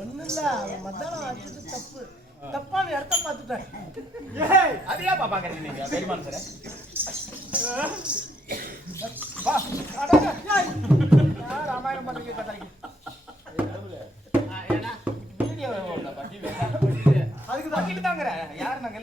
ஒண்ணு இல்ல மத்தான அடிச்சது தப்பு தப்பான இடத்த பார்த்துட்டேன். அதையா பாப்பாங்க நீங்க பெருமாள் சார் ராமாயணம் பண்ணுங்க கதைக்கு அதுக்கு வக்கீல் தாங்கற யார் நாங்க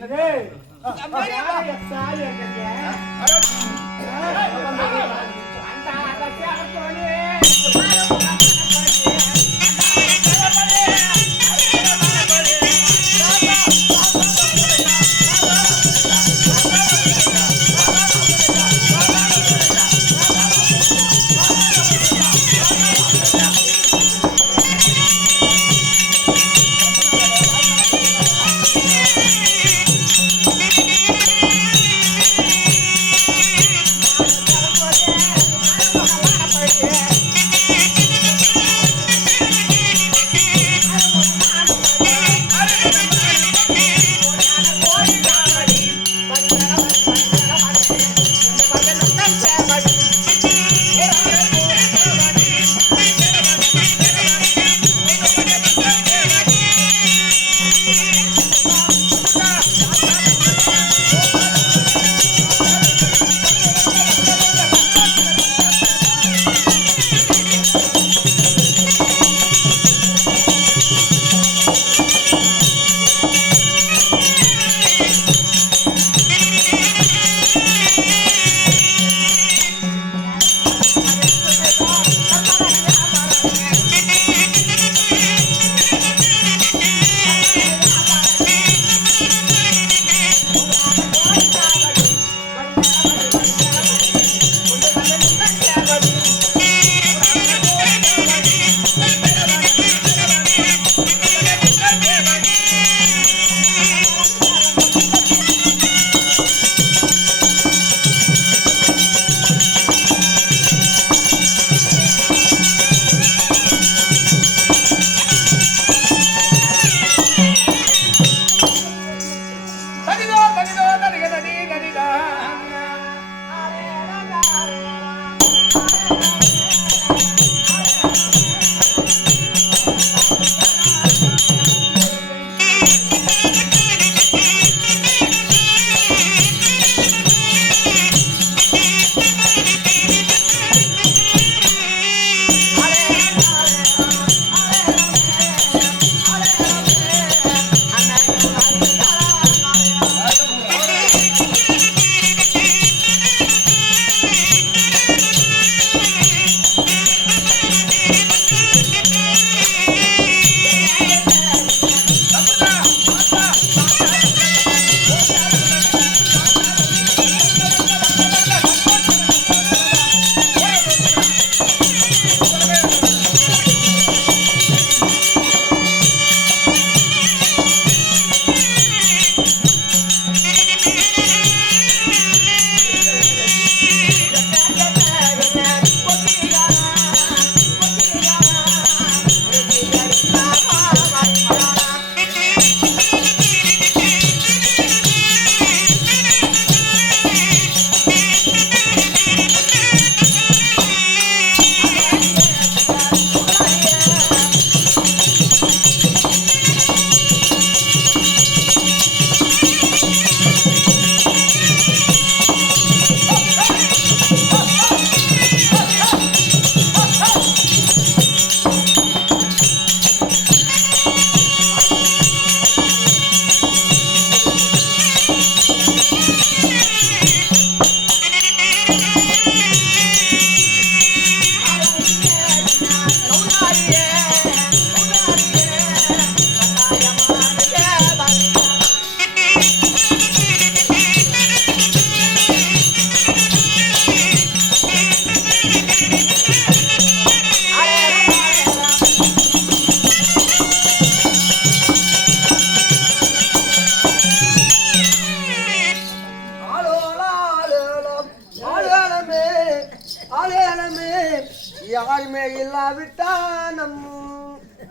யாருமே இல்லாவிட்டா நம்ம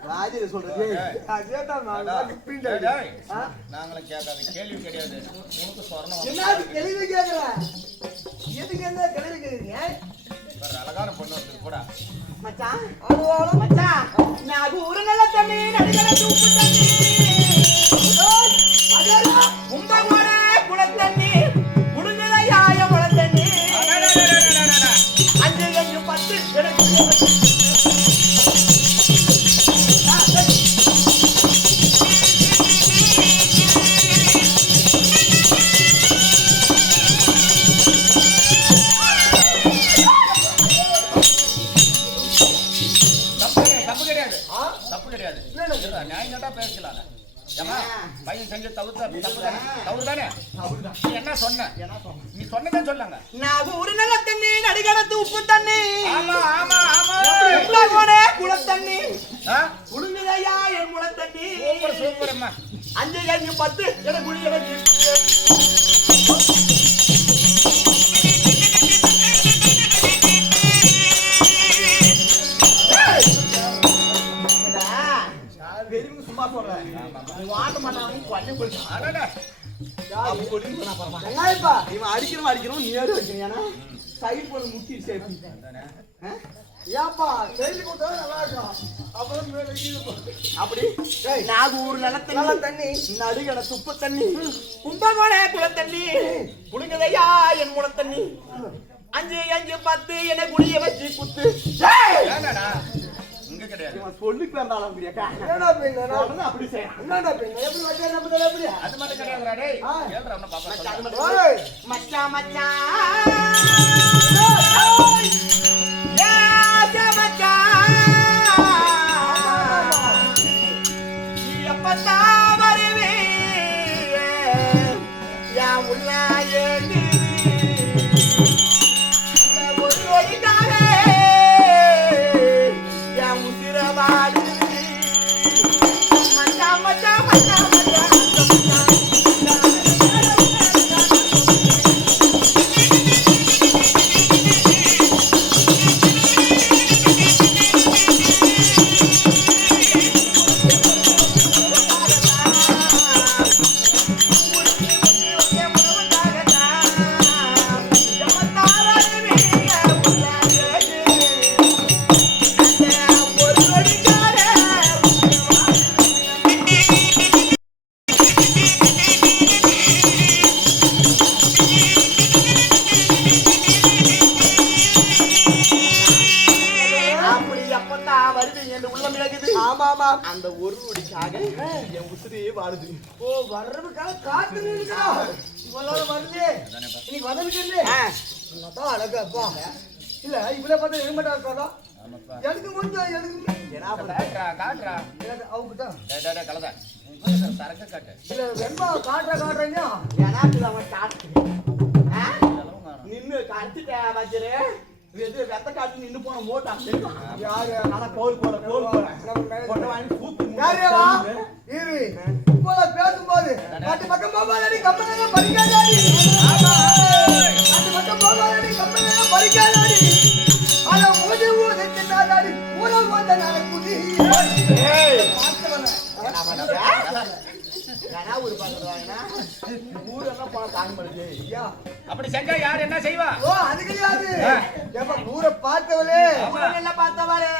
ராஜில சொல்றது நாங்களும் கேட்காத கேள்வி கிடையாது. உனக்கு சொர்ணம் என்ன கேள்வி கேட்கல? எதுக்கு என்ன கேள்வி கேட்குறீங்க? ஒரு அழகான பொண்ணு வந்து கூட மச்சான் அதுவால மச்சான் நான் ஊரு நல்ல தண்ணி நடிகர தூக்கு தண்ணி அதரா உம்பகோட குள தண்ணி குடுங்கல யாய குள தண்ணி 5 5 10 எனக்கு பேசலாம் பையன் செஞ்ச தவறு தானே நீ என்ன சொன்ன நீ சொன்னதே சொல்லாங்க நான் ஊரு நல்ல தண்ணி நடிகரத்து உப்பு தண்ணி ஆமா ஆமா ஆமா குள தண்ணி குடுங்கலையா என் குள தண்ணி சூப்பர் சூப்பர் அம்மா 5 5 10 என குளிய வச்சு சும்மா சொல்றேன் வாட்ட மாட்டாங்க கொல்லி போயிட்டு இவன் அடிக்கணும் நீ ஏறு வைக்கிறீங்க சைடு போல முட்டி சேஃப்டி ஏப்பா செய்தி கொடுத்தா நல்லா இருக்கும் அப்புறம் அப்படி நாகூர் நல்ல தண்ணி நடுகட துப்ப தண்ணி கும்பகோண குள தண்ணி புடுங்கதையா என் குள தண்ணி 5 5 10 என குடிய வச்சு குத்து இங்க கிடையாது சொல்லி பிறந்தாலும் என்னடா பின்ன அப்படி செய்யணும் என்னடா பின்ன எப்படி வச்சா நம்ம தலை எப்படி அது மட்டும் கிடையாதுடா டேய் கேளுடா நம்ம பாப்பா ஓய் மச்சான் மச்சான் யா மச்சான் எப்பத்தா வருவே யா உள்ளாயே அந்த ஒரு வழிக்காக யா உசிரவாடு மச்சான் மச்சான் மச்சான் அந்த ஒரு நொடிக்காக என் உசுரையே வாழுது. ஓ வர்றதுக்காக காத்து நிற்கிறா இவ்வளவு வருது இன்னைக்கு வந்ததுக்கு என்னதான் அழகப்பா இல்ல இவ்வளவு பார்த்தா எழுத மாட்டா இருக்காதா எனக்கு கொஞ்சம் காட்டுறா அவங்கதான் கலதா சரக்கு காட்டு இல்ல வெண்பா காட்டுறீங்க அவன் காட்டு நின்னு கடிச்சிட்டே வச்சிரு வெத்த காட்டு நின்னு போன மோட்டா யாரு ஆனா கோல் போற கொட்டை வாங்கி கூத்து யாரேவா இரு இப்போல பேசும்போது காட்டு பக்கம் போகாதடி கம்மனே பறிக்காதடி காட்டு பக்கம் போகாதடி கம்மனே பறிக்காதடி ஆனா ஊதி ஊதி தின்னாதடி ஊர வந்த நாளை குதி ஏய் பார்த்தவனே ஊரு பாக்குறாங்கன்னா ஊரெல்லாம் போன தாங்க மாட்டேங்குது ஐயா அப்படி செஞ்சா யார் என்ன செய்வா ஓ அது கிடையாது ஏப்பா ஊரை பார்த்தவளே என்ன பார்த்தவளே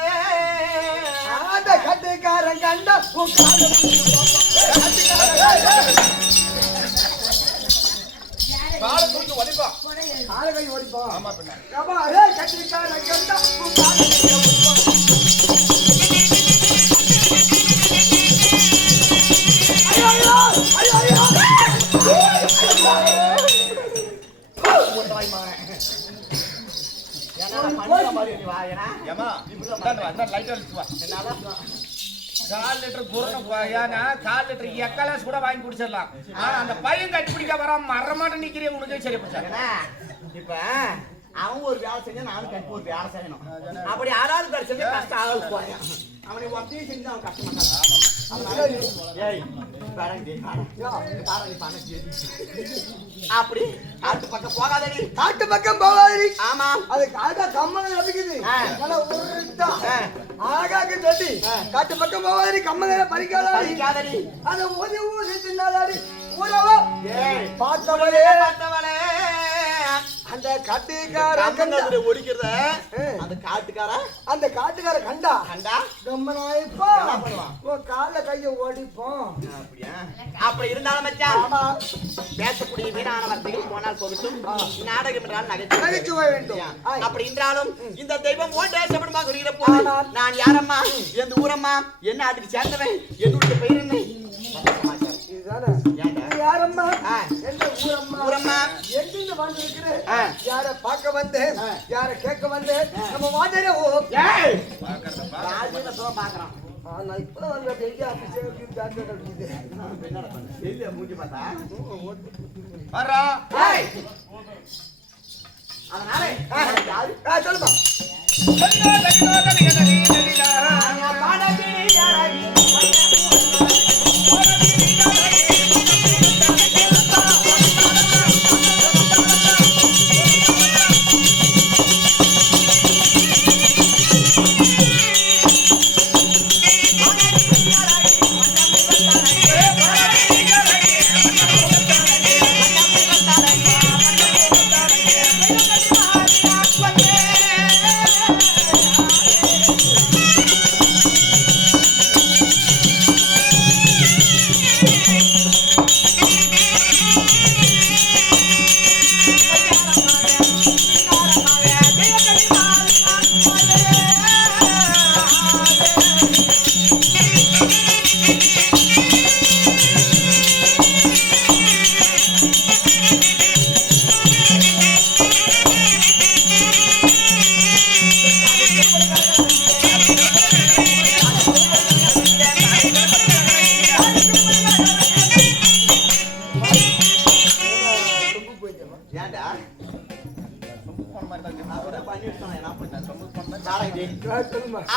அந்த கட்டுக்காரன் கண்ட காலை தூக்கி ஒடிப்பா ஆளை கை ஓடிப்போம் ஆமா பின்ன ஏப்பா அதே கட்டுக்காரன் கண்ட கால் லிட்டர் கால் லிட்டர் எக்காலாஸ் கூட வாங்கி குடிச்சிடலாம் ஆனா அந்த பையன் கட்டிப்பிடிக்க வராம மரமாட்ட நிக்கிறே உனக்கு சரி இப்ப அவன் ஒரு வேலை செஞ்சா நானும் கண்டிப்பா ஒரு வேலை செய்யணும் அப்படி யாராவது கிடைச்சது கஷ்டம் ஆகுது போறேன் அவனை ஒத்தையும் செஞ்சு அவன் கஷ்டமாட்டான் அப்படி காட்டு பக்கம் போகாதடி காட்டு பக்கம் போகாதடி ஆமா அது காட்டா கம்மல இருக்குது ஆகாக்கு சொல்லி காட்டு பக்கம் போகாதடி கம்மல பறிக்காதடி அதை ஊதி ஊதி தின்னாதாடி ஊரவோ பார்த்தவளே அந்த காட்டுக்கார கண்டா காட்டுக்கார ஒடிக்கிறத அந்த காட்டுக்கார அந்த காட்டுக்கார கண்டா கண்டா கம்மனாயிப்பா என்ன பண்ணுவான்? உன் கால கைய ஓடிப்போம். அப்படியா? அப்படி இருந்தாலும் மச்சான் பேசக்கூடிய வீணான வார்த்தைகள் போனால் போகட்டும். நாடகம் என்றால் நகைச்சுவை வேண்டும். அப்படி என்றாலும் இந்த தெய்வம் ஓன் தேசப்படுமா குறிக்கிற போது நான் யாரம்மா, எந்த ஊரம்மா, என்ன ஆட்டுக்கு சேர்ந்தவன், என்னுடைய பெயர் என்ன? இதுதானே நீ யாரம்மா, எந்த ஊரம்மா, ஊரம்மா, எங்கிருந்து வந்திருக்கிற, யார பார்க்க வந்தேன், யார கேட்க வந்தேன், நம்ம வாடகை பாக்குறான். நான் இப்பதான் வந்து டெய்லி ஆபீஸ் மூஞ்சி பார்த்தா வரா அதனால சொல்லுமா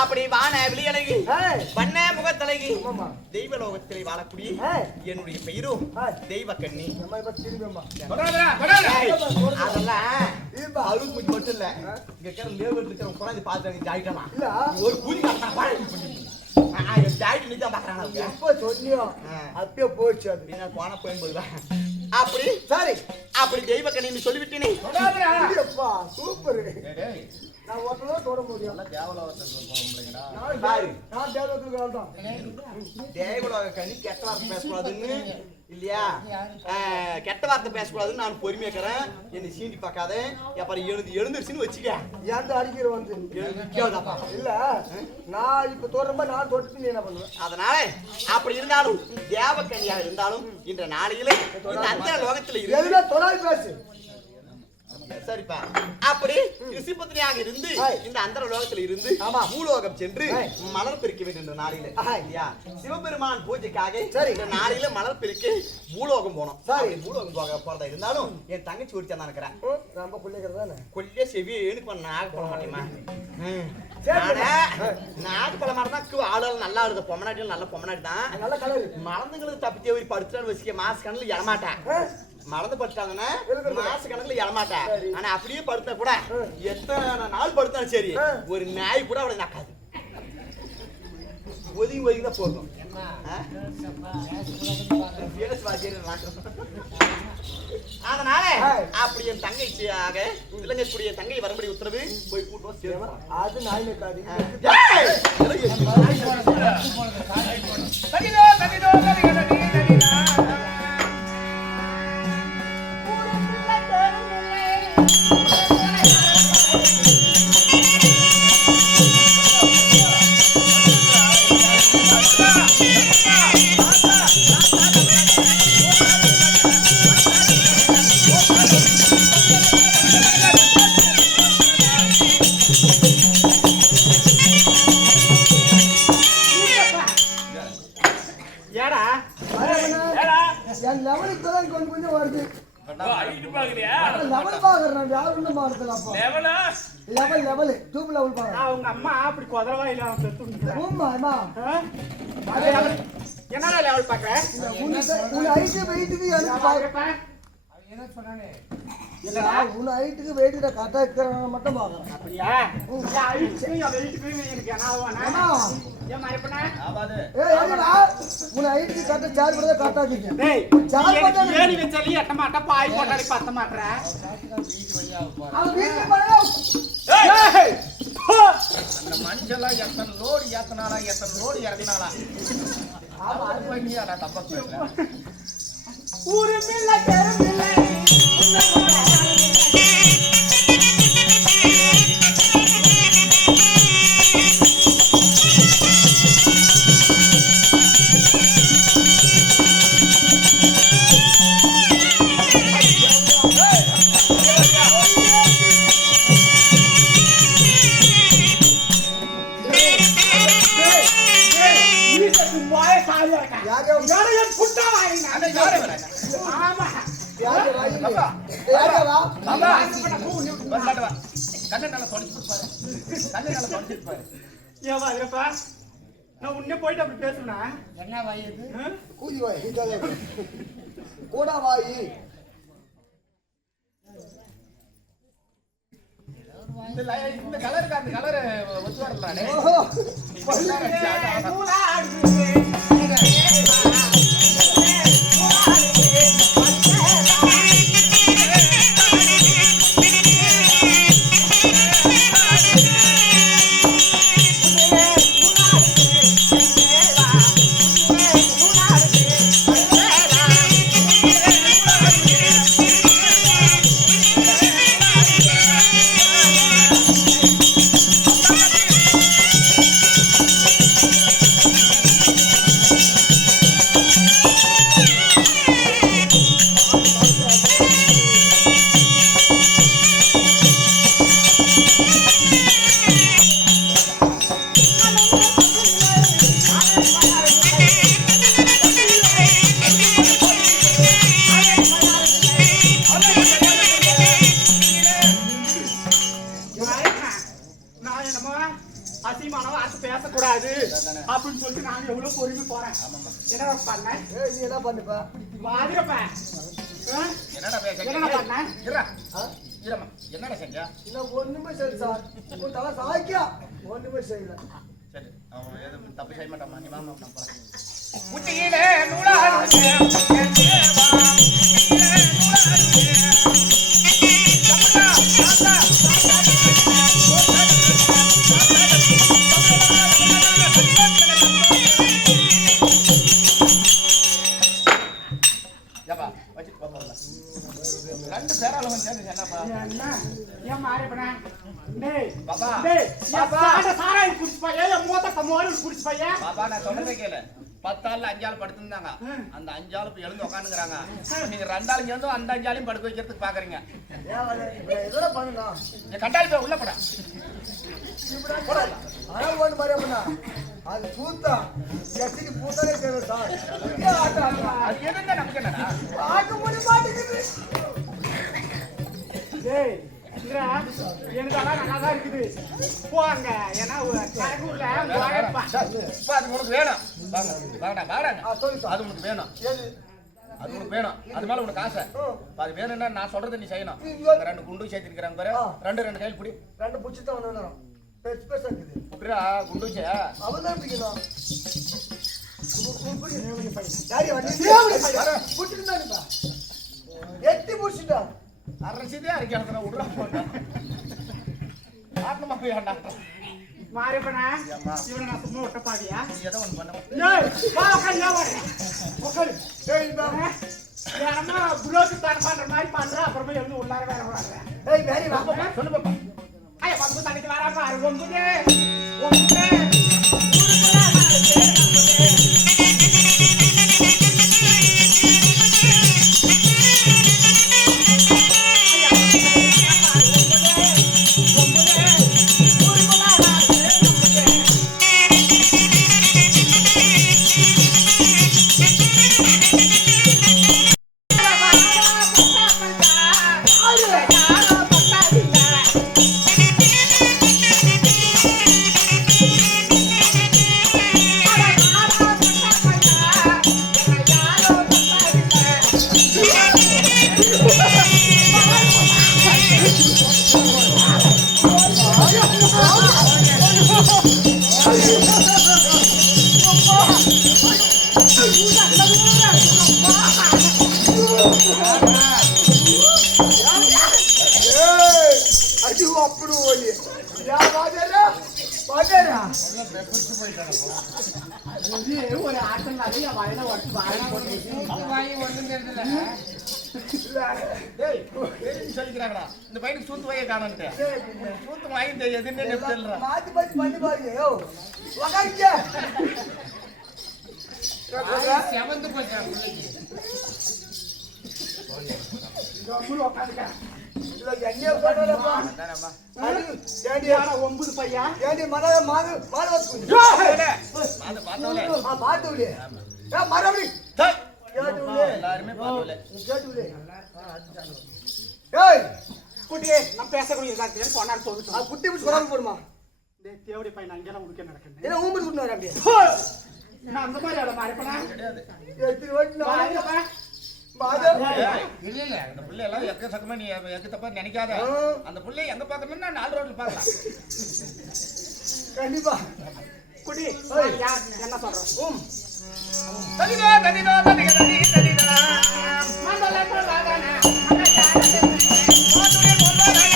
அப்படி வான விழியழகி வண்ண முகத்தழகி தெய்வலோகத்திலே வாழக்கூடிய என்னுடைய பெயரும் தெய்வ கண்ணி. அதெல்லாம் அருள் பூஜை மட்டும் இல்ல, இங்க இருக்கிற லேபர் இருக்கிற குழந்தை பார்த்து ஜாயிட்டமா ஒரு பூஜை ஜாயிட்டு நிஜம் பாக்குறாங்க. எப்ப சொன்னியோ அப்பயே போச்சு. அது போன போயும்போதுதான் அப்படி சரி அப்படி தெய்வ கண்ணி சொல்லிவிட்டேனே. சூப்பர். நான் ஒருத்ததான் தொட முடியும். தேவலோக கண்ணி கெட்ட வார்த்தை பேசக்கூடாதுன்னு இல்லையா, கெட்ட வார்த்தை பேசக்கூடாதுன்னு நான் பொறுமையாக்கிறேன். என்னை சீண்டி பார்க்காத. அப்புறம் எழுந்துருச்சுன்னு வச்சுக்க. ஏன் அடிக்கிற வந்து இல்ல நான் இப்ப தோறம்ப நான் தொட்டு நீ என்ன பண்ணுவேன். அதனால அப்படி இருந்தாலும் தேவக்கண்ணியாக இருந்தாலும் இந்த நாளையில இந்த அந்த லோகத்துல இருந்து தொடாது பேசு. சரிப்பா. அப்படி ரிஷிபத்னியாக இருந்து இந்த அந்தர லோகத்தில் இருந்து பூலோகம் சென்று மலர் பெருக்க வேண்டும் என்ற நாளில இல்லையா, சிவபெருமான் பூஜைக்காக இந்த நாளில மலர் பெருக்க பூலோகம் போனோம். சரி பூலோகம் போறதா இருந்தாலும் என் தங்கச்சி ஒடிச்சா தான் இருக்கிறேன். ரொம்ப கொள்ளைக்கிறதா கொல்லிய செவி எனக்கு நாக போட மாட்டேமா. நாகப்பழ மாதிரி தான் ஆளுகள் நல்லா இருக்கு. பொம்மநாட்டில் நல்ல பொம்மநாட்டி தான். நல்ல கலர் மறந்துங்களுக்கு தப்பி தேவை படுத்துட்டான்னு வச்சுக்க மாச கணக்குல எழமாட்டேன். மறந்து படுத்தாங்கன்னா மாச கணக்குல எழமாட்டேன். ஆனா அப்படியே படுத்தா கூட எத்தனை நாள் படுத்தாலும் சரி ஒரு நாய் கூட அவளை நக்காது. ஒதுங்கி ஒதுங்கி தான் போகும். அதனால அப்படி என் தங்கைச்சியாக இலங்கைக்குரிய தங்கை வரும்படி உத்தரவு போய் கூட்டுவோம். அது நாய் நக்காது. கொஞ்சம் வருது. லெவல் பாக்குறேன். யாருன்னு மாறுதல் அப்ப லெவல் லெவல் டூப் லெவல் பாக்குறேன். அவங்க அம்மா அப்படி குதிரவா இல்ல என்னடா லெவல் பாக்குற? உன் ஹைட் வெயிட்டுக்கு எனக்கு பாக்குறேன். என்ன சொன்னானே இல்லடா, உன் ஹைட்டுக்கு வெயிட் கரெக்டா இருக்கறவங்க மட்டும் பாக்குறேன். அப்படியா? உன் ஹைட்டுக்கு வெயிட்டுக்கு எனக்கு என்னவா நான் ஏன் மறப்பனே? ஆபாது. ஏய் என்னடா உன் ஐடிக்கு கரெக்டா சேர் கூட கரெக்டா இருக்கு டேய் சார் எனக்கு ஏணி வச்சாலி எட்ட மாட்ட பாய் போட்டாலி பத்த மாட்டற அவன் வீட்டுக்கு போனா ஏய் அந்த மனுஷெல்லாம் எத்தனை லோடு ஏத்தனாலா எத்தனை லோடு இறங்கினாலா ஆமா அது வாங்கியா நான் தப்பா பேசுறேன் ஊரு மில்ல கருமில்ல நான் உன்னை போயிட்டு அப்படி பேசுனா என்ன வயது கூதி வாய் கூட வாய் இந்த கலருக்கு அந்த கலர் ஒத்து வரலானே பேசக்கூடாது அப்படின்னு சொல்லிட்டு நான் எவ்வளவு பொறுமை போறேன். என்ன பண்ண நீ என்ன பண்ணுப்பா மாதிரப்பா என்னடா பேச என்ன பண்ண என்னடா செஞ்சா இன்னும் ஒண்ணுமே சரி சார் உன் தலை சாய்க்கியா ஒண்ணுமே செய்யல சரி அவன் எதுவும் தப்பு செய்ய மாட்டான் நீ வாங்க நான் போறேன் முட்டியிலே நூலாடுதே ரெண்டு பேரால வந்து என்னப்பா என்ன ஏன் மாறிப்பனா டேய் பாபா டேய் பாபா சாராய் குடிச்சு ஏய் மூத்த மோரு குடிச்சு பையா பாபா நான் சொல்றதே கேளு 10 ஆள் 5 ஆள் படுத்துட்டாங்க அந்த 5 ஆள் இப்ப எழுந்து உட்கார்ந்துங்கறாங்க நீங்க 2 ஆள் சேர்ந்து அந்த 5 ஆளையும் படுக்க வைக்கிறதுக்கு பாக்குறீங்க ஏன் வர இதெல்லாம் பண்ணுடா நீ கண்டால் போய் உள்ள போடா போடா ஆனா ஒண்ணு மாதிரி அப்படினா அது பூத்தா எத்திக்கு பூத்தாலே தேவை சார் அது எதுங்க நமக்கு என்னடா பார்க்க முடிய மாட்டேங்குது டேய் இங்கடா எனக்கு அதான் நல்லா இருக்குது போங்க ஏன்னா கரகூர்ல போறப்பா இப்ப அது உனக்கு வேணும் வாங்க வாடா வாடா சொல்லு சார் அது உனக்கு வேணும் ஏது அது உனக்கு வேணும் அது மேல உனக்கு ஆசை அது வேணும்னா நான் சொல்றதை நீ செய்யணும் ரெண்டு குண்டு சேர்த்து இருக்கிறாங்க பாரு ரெண்டு கையில் பிடி ரெண்டு புடிச்சு தான் வரணும் பெருசு பெருசா இருக்குது புடிரா குண்டுச்சே அவன் தான் பிடிக்கணும் எட்டி புடிச்சுட்டா அரசிதே அறிக்கை விடுறா போட்டா ஆத்மா போய் மாறிப்பனா இவனை நான் சும்மா விட்ட பாதியா நீ ஏதோ ஒன்று பண்ண புரோக்கு தர பண்ற மாதிரி பண்ற அப்புறமா எழுந்து உள்ளார வேற வர்றேன் சொல்லு பாப்பா ஐயா பம்பு தனிக்கு வராம ஒம்புதே ஒரு ஆட்டம் நிறைய வயல வச்சு வாங்கி ஒண்ணும் தெரியல. டேய், தெரிஞ்சு சொல்லிக்கிறாங்கடா. இந்த பையனுக்கு சூத்து வாங்கி காணன்ட்டு. சூத்து வாங்கி எதுன்னு தெரியல. மாத்தி மாத்தி பண்ணி பாருங்க. யோ, உக்காருங்க. செவந்து போச்சா பிள்ளைக்கு? இதுல எண்ணெய் போடுறப்பா. அதானம்மா. ஏண்டி ஒன்பது பையா ஏண்டி மாலை வச்சுக்கோங்க. அதை பார்த்தவளே. பாத்துவிடு. மறுபடி டேய், கேட்டுவிடு. எல்லாருமே பார்த்தவளே. கேட்டுவிடு. ஏய், குட்டியே நான் பேசக்கூடிய எல்லாத்தையும் சொன்னான்னு சொல்லிட்டு குட்டி பிடிச்சி கொடாம போடுமா. தேவடி பையன் அங்கெல்லாம் உனக்கே நடக்கணும் என்ன ஊம்படி கூட்டு வர அப்படியே. நான் அந்த மாதிரி அவளை மறைப்பனா கிடையாது. எத்தனை வாட்டி நான் வாங்கப்பா மாதா. இல்ல இல்ல, அந்த புள்ளை எல்லாம் எக்கச்சக்கமா நீ எக்கு தப்பா நினைக்காத. அந்த புள்ளை எங்க பாக்கணும்னா 4 ரோட்ல பாக்கலாம். கண்டிப்பா. குட்டி யார் என்ன சொல்றோம் தனிதா தனிதா தனிதா தனிதா மண்டல போறானே மாதுளை போறானே.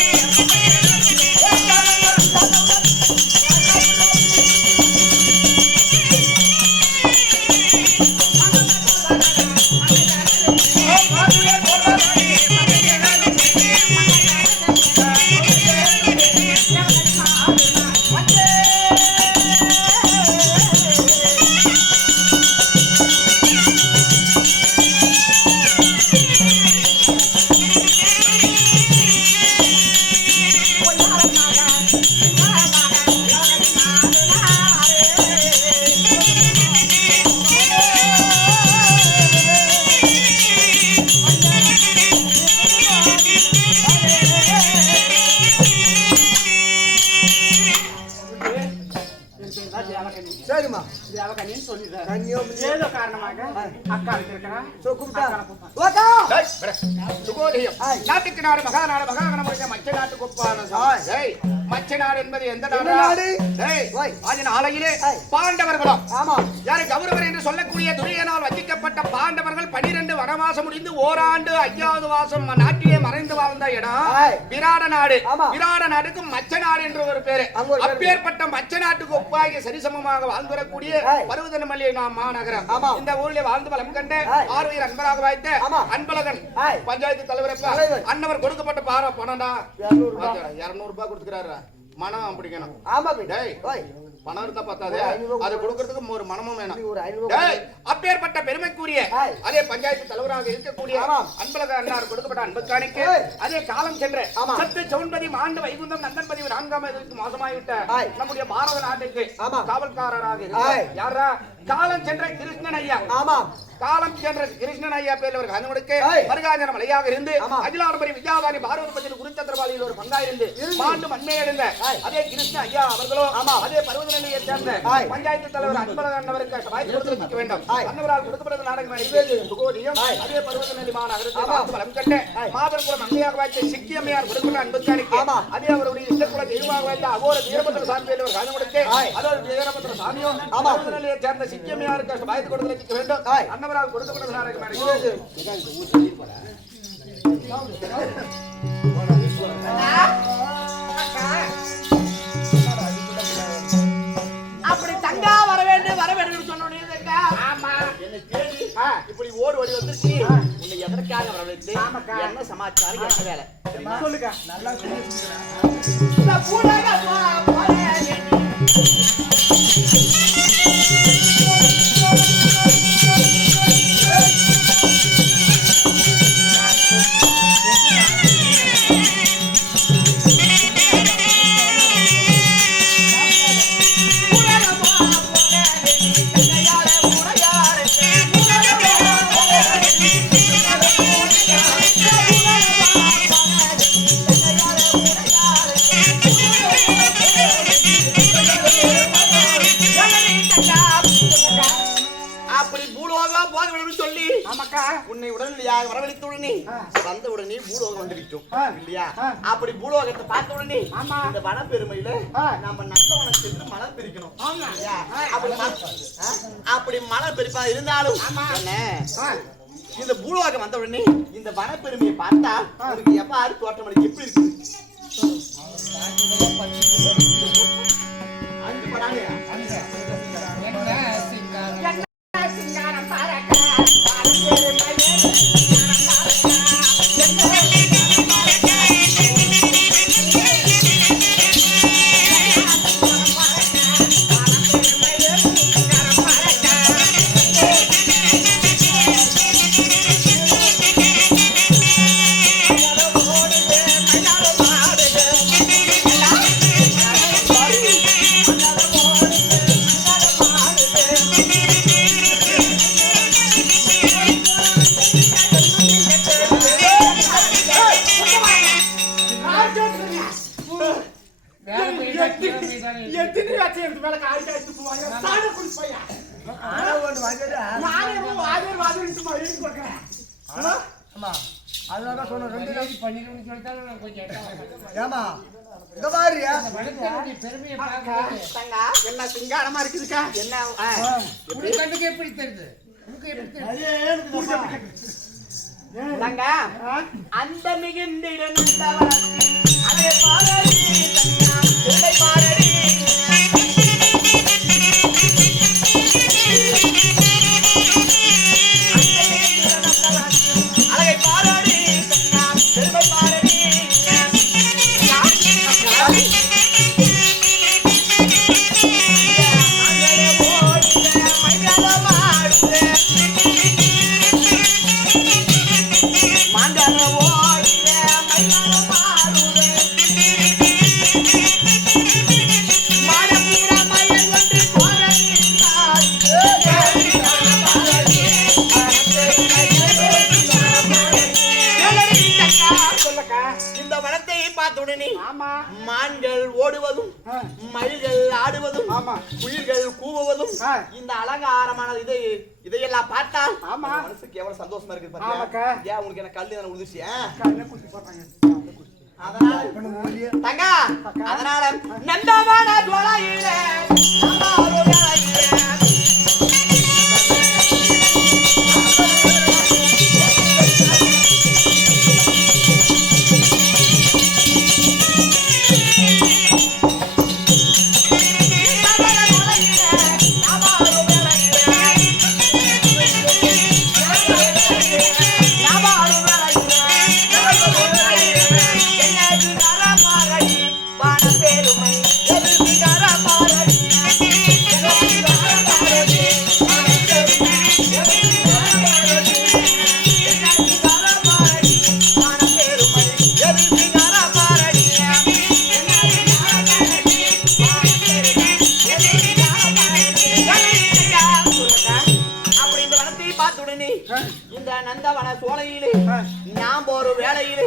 சரிம்மா. தேவகனின்னு சொல்லிடுறேன் கன்னியம் ஏதோ காரணமாக அக்கா இருக்கிறா கூப்பிட்டா ஓகா. டேய், விட. சுகோதயம். நாட்டுக்கு நாடு மகாநாடு மகாகணமுடைய மச்ச நாட்டு கொப்பான சாமி. டேய், மச்ச நாடு என்பது எந்த என்ன நாடு? நாடு? டேய், ஓய். அதன் ஆலையிலே ஏய். பாண்டவர்களும் ஆமா. யாரு கௌரவர் என்று சொல்லக்கூடிய துரியனால் வஞ்சிக்கப்பட்ட பாண்டவர்கள் 12 வனவாசம் முடிந்து ஓராண்டு 5வது வாசம் நாட்டிலே மறைந்து வாழ்ந்த இடம் ஏய். விராட நாடு. ஆமா. விராட நாடுக்கு மச்ச நாடு என்று ஒரு பேரு. அங்க ஒரு பேரு. அப்பேற்பட்ட மச்ச நாட்டுக்கு ஒப்பாகிய சரிசமமாக வாழ்ந்து வரக்கூடிய ஏய். பருவதனமல்லி மாநகரம். ஆமா. இந்த ஊரிலே வாழ்ந்து வளம் கண்ட ஏய். ஆர்வீர் அன்பராக வாய்த்த ஆமா. அன்பழகன் ஏய். பஞ்சாயத்து தலைவரப்பா தலைவர். அன்னவர் கொடுக்கப்பட்ட பணம்டா 200 ரூபாய். 200 ரூபாய் கொடுத்துக்கிறாரு. மனம் பிடிக்கணும். ஆமா போய். டேய், ஓய். பணம் இருந்தா பத்தாது, ஒரு 500 அது கொடுக்கறதுக்கு ஒரு மனமும் வேணும். ஒரு 500 டேய், அப்பேற்பட்ட பெருமைக்குரிய ஏய். அதே பஞ்சாயத்து தலைவராக இருக்கக்கூடிய ஆமாம். அன்பழக அண்ணார் கொடுக்கப்பட்ட அன்புக்காணிக்கு ஏய். அதே காலம் சென்ற ஆமா. சத்து சவுன்பதி மாண்டு வைகுந்தம் நந்தன் பதிவு 4ஆம் வயதுக்கு மோசமாகிவிட்ட ஏய். நம்முடைய பாரத நாட்டுக்கு ஆமா. காவல்காரராக ஏய். இருக்க யாரா காலம் சென்ற கிருஷ்ணன் ஐயா. ஆமா. காலம் சென்ற கிருஷ்ணன் ஐயா பேர்ல ஒரு கண்ணுக்கு ஏய். மருகாஞ்சன மலையாக இருந்து ஆமா. அகிலாண்டபரி வித்யாதாரி பாரதபதியில் குருச்சந்திரபாலியில் ஒரு பங்காயிருந்து மாண்டு மண்மையடைந்த ஏய். அதே கிருஷ்ண ஐயா அவர்களோ ஆமா. அதே பருவநிலையை சேர்ந்த ஏய். பஞ்சாயத்து தலைவர் அன்பழகன் அண்ணவருக்கு வாய்ப்பு கொடுத்திருக்க வேண்டும். ஏய். அன்னவரால் கொடுக்கப்பட்ட நாடகம் நடைபெற்று சுகோதியம் ஏய். அதே பருவநிலை மாநகரத்தில் ஆமா. வாழ்ந்து வளம் கண்ட ஏய். மாதர்குலம் அங்கையாக வாய்த்த சிக்கியம்மையார் கொடுக்கப்பட்ட அன்புக்காணிக்கு ஆமா. அதே அவருடைய இஷ்டக்குல தெய்வமாக வாய்த்த அகோர வீரபத்ர சாமி பேர்ல ஒரு கண்ணுக்கு ஏய். அதோட வீரபத்ர சாமியும் ஆமா. பருவநிலையை சேர்ந்த சிக்கியம்மையாருக்கு வாய்ப்பு கொடுத்திருக்க வேண்டும். ஏய். அன்னவரால் கொடுக்கப்பட்ட நாடகம் அப்படி தங்கா வர வேண்டும் சொன்னோடனே ஆமா. என்ன தேடி இப்படி ஓடு ஓடி வந்துருச்சு. உன்னை எதற்காக வரவழைத்து என்ன சமாச்சாரம் என்ன வேலை சொல்லுங்க நல்லா அப்படி பூலோகம் போக வேண்டும் சொல்லி ஆமாக்கா உன்னை உடனடியாக வரவழைத்த உடனே வந்த உடனே பூலோகம் வந்து விட்டோம் இல்லையா? அப்படி பூலோகத்தை பார்த்த உடனே ஆமா. இந்த வனப்பெருமையில நம்ம நந்தவனம் சென்று மலர் பிரிக்கணும் இல்லையா? அப்படி மலர் பிரிப்பா இருந்தாலும் என்ன இந்த பூலோகம் வந்த உடனே இந்த வனப்பெருமையை பார்த்தா உனக்கு எவ்வாறு தோற்றம் அடிக்க எப்படி இருக்கு? அஞ்சு படாங்க ஒன்று வாங்கிடுறா. ஆமா அதனால சொன்ன 2 நாள் பண்ணிக்கணும்னு சொல்லிட்டாலும் நான் கொஞ்சம் ஏமா இங்க பாருயா வளர்த்தனுடைய பெருமையை பார்க்க தங்கா என்ன சிங்காரமா இருக்குதுக்கா என்ன உங்க கண்ணுக்கு எப்படி தெரியுது உனக்கு எப்படி தெரியுது தங்கா அந்த மிகுந்திட நந்தவனத்தில் அதை பாரடி தங்கா இதை பாரடி அழகை பாரடி தங்கா பெருமை பாரடி இந்த வனத்தை பார்த்தவுடனே மான்கள் ஓடுவதும் மயில்கள் ஆடுவதும் குயில்கள் கூவுவதும் இந்த அலங்காரமான இதையெல்லாம் பார்த்தால் மனசுக்கு எவ்வளவு சந்தோஷமா இருக்குது பாருங்க. ஏன் உனக்கு என்ன கல்லு தானே உழுதுச்சு தங்கா அதனால நந்தவன ஜோலையில இந்த நந்தவன சோலையிலே நாம் ஒரு வேளையிலே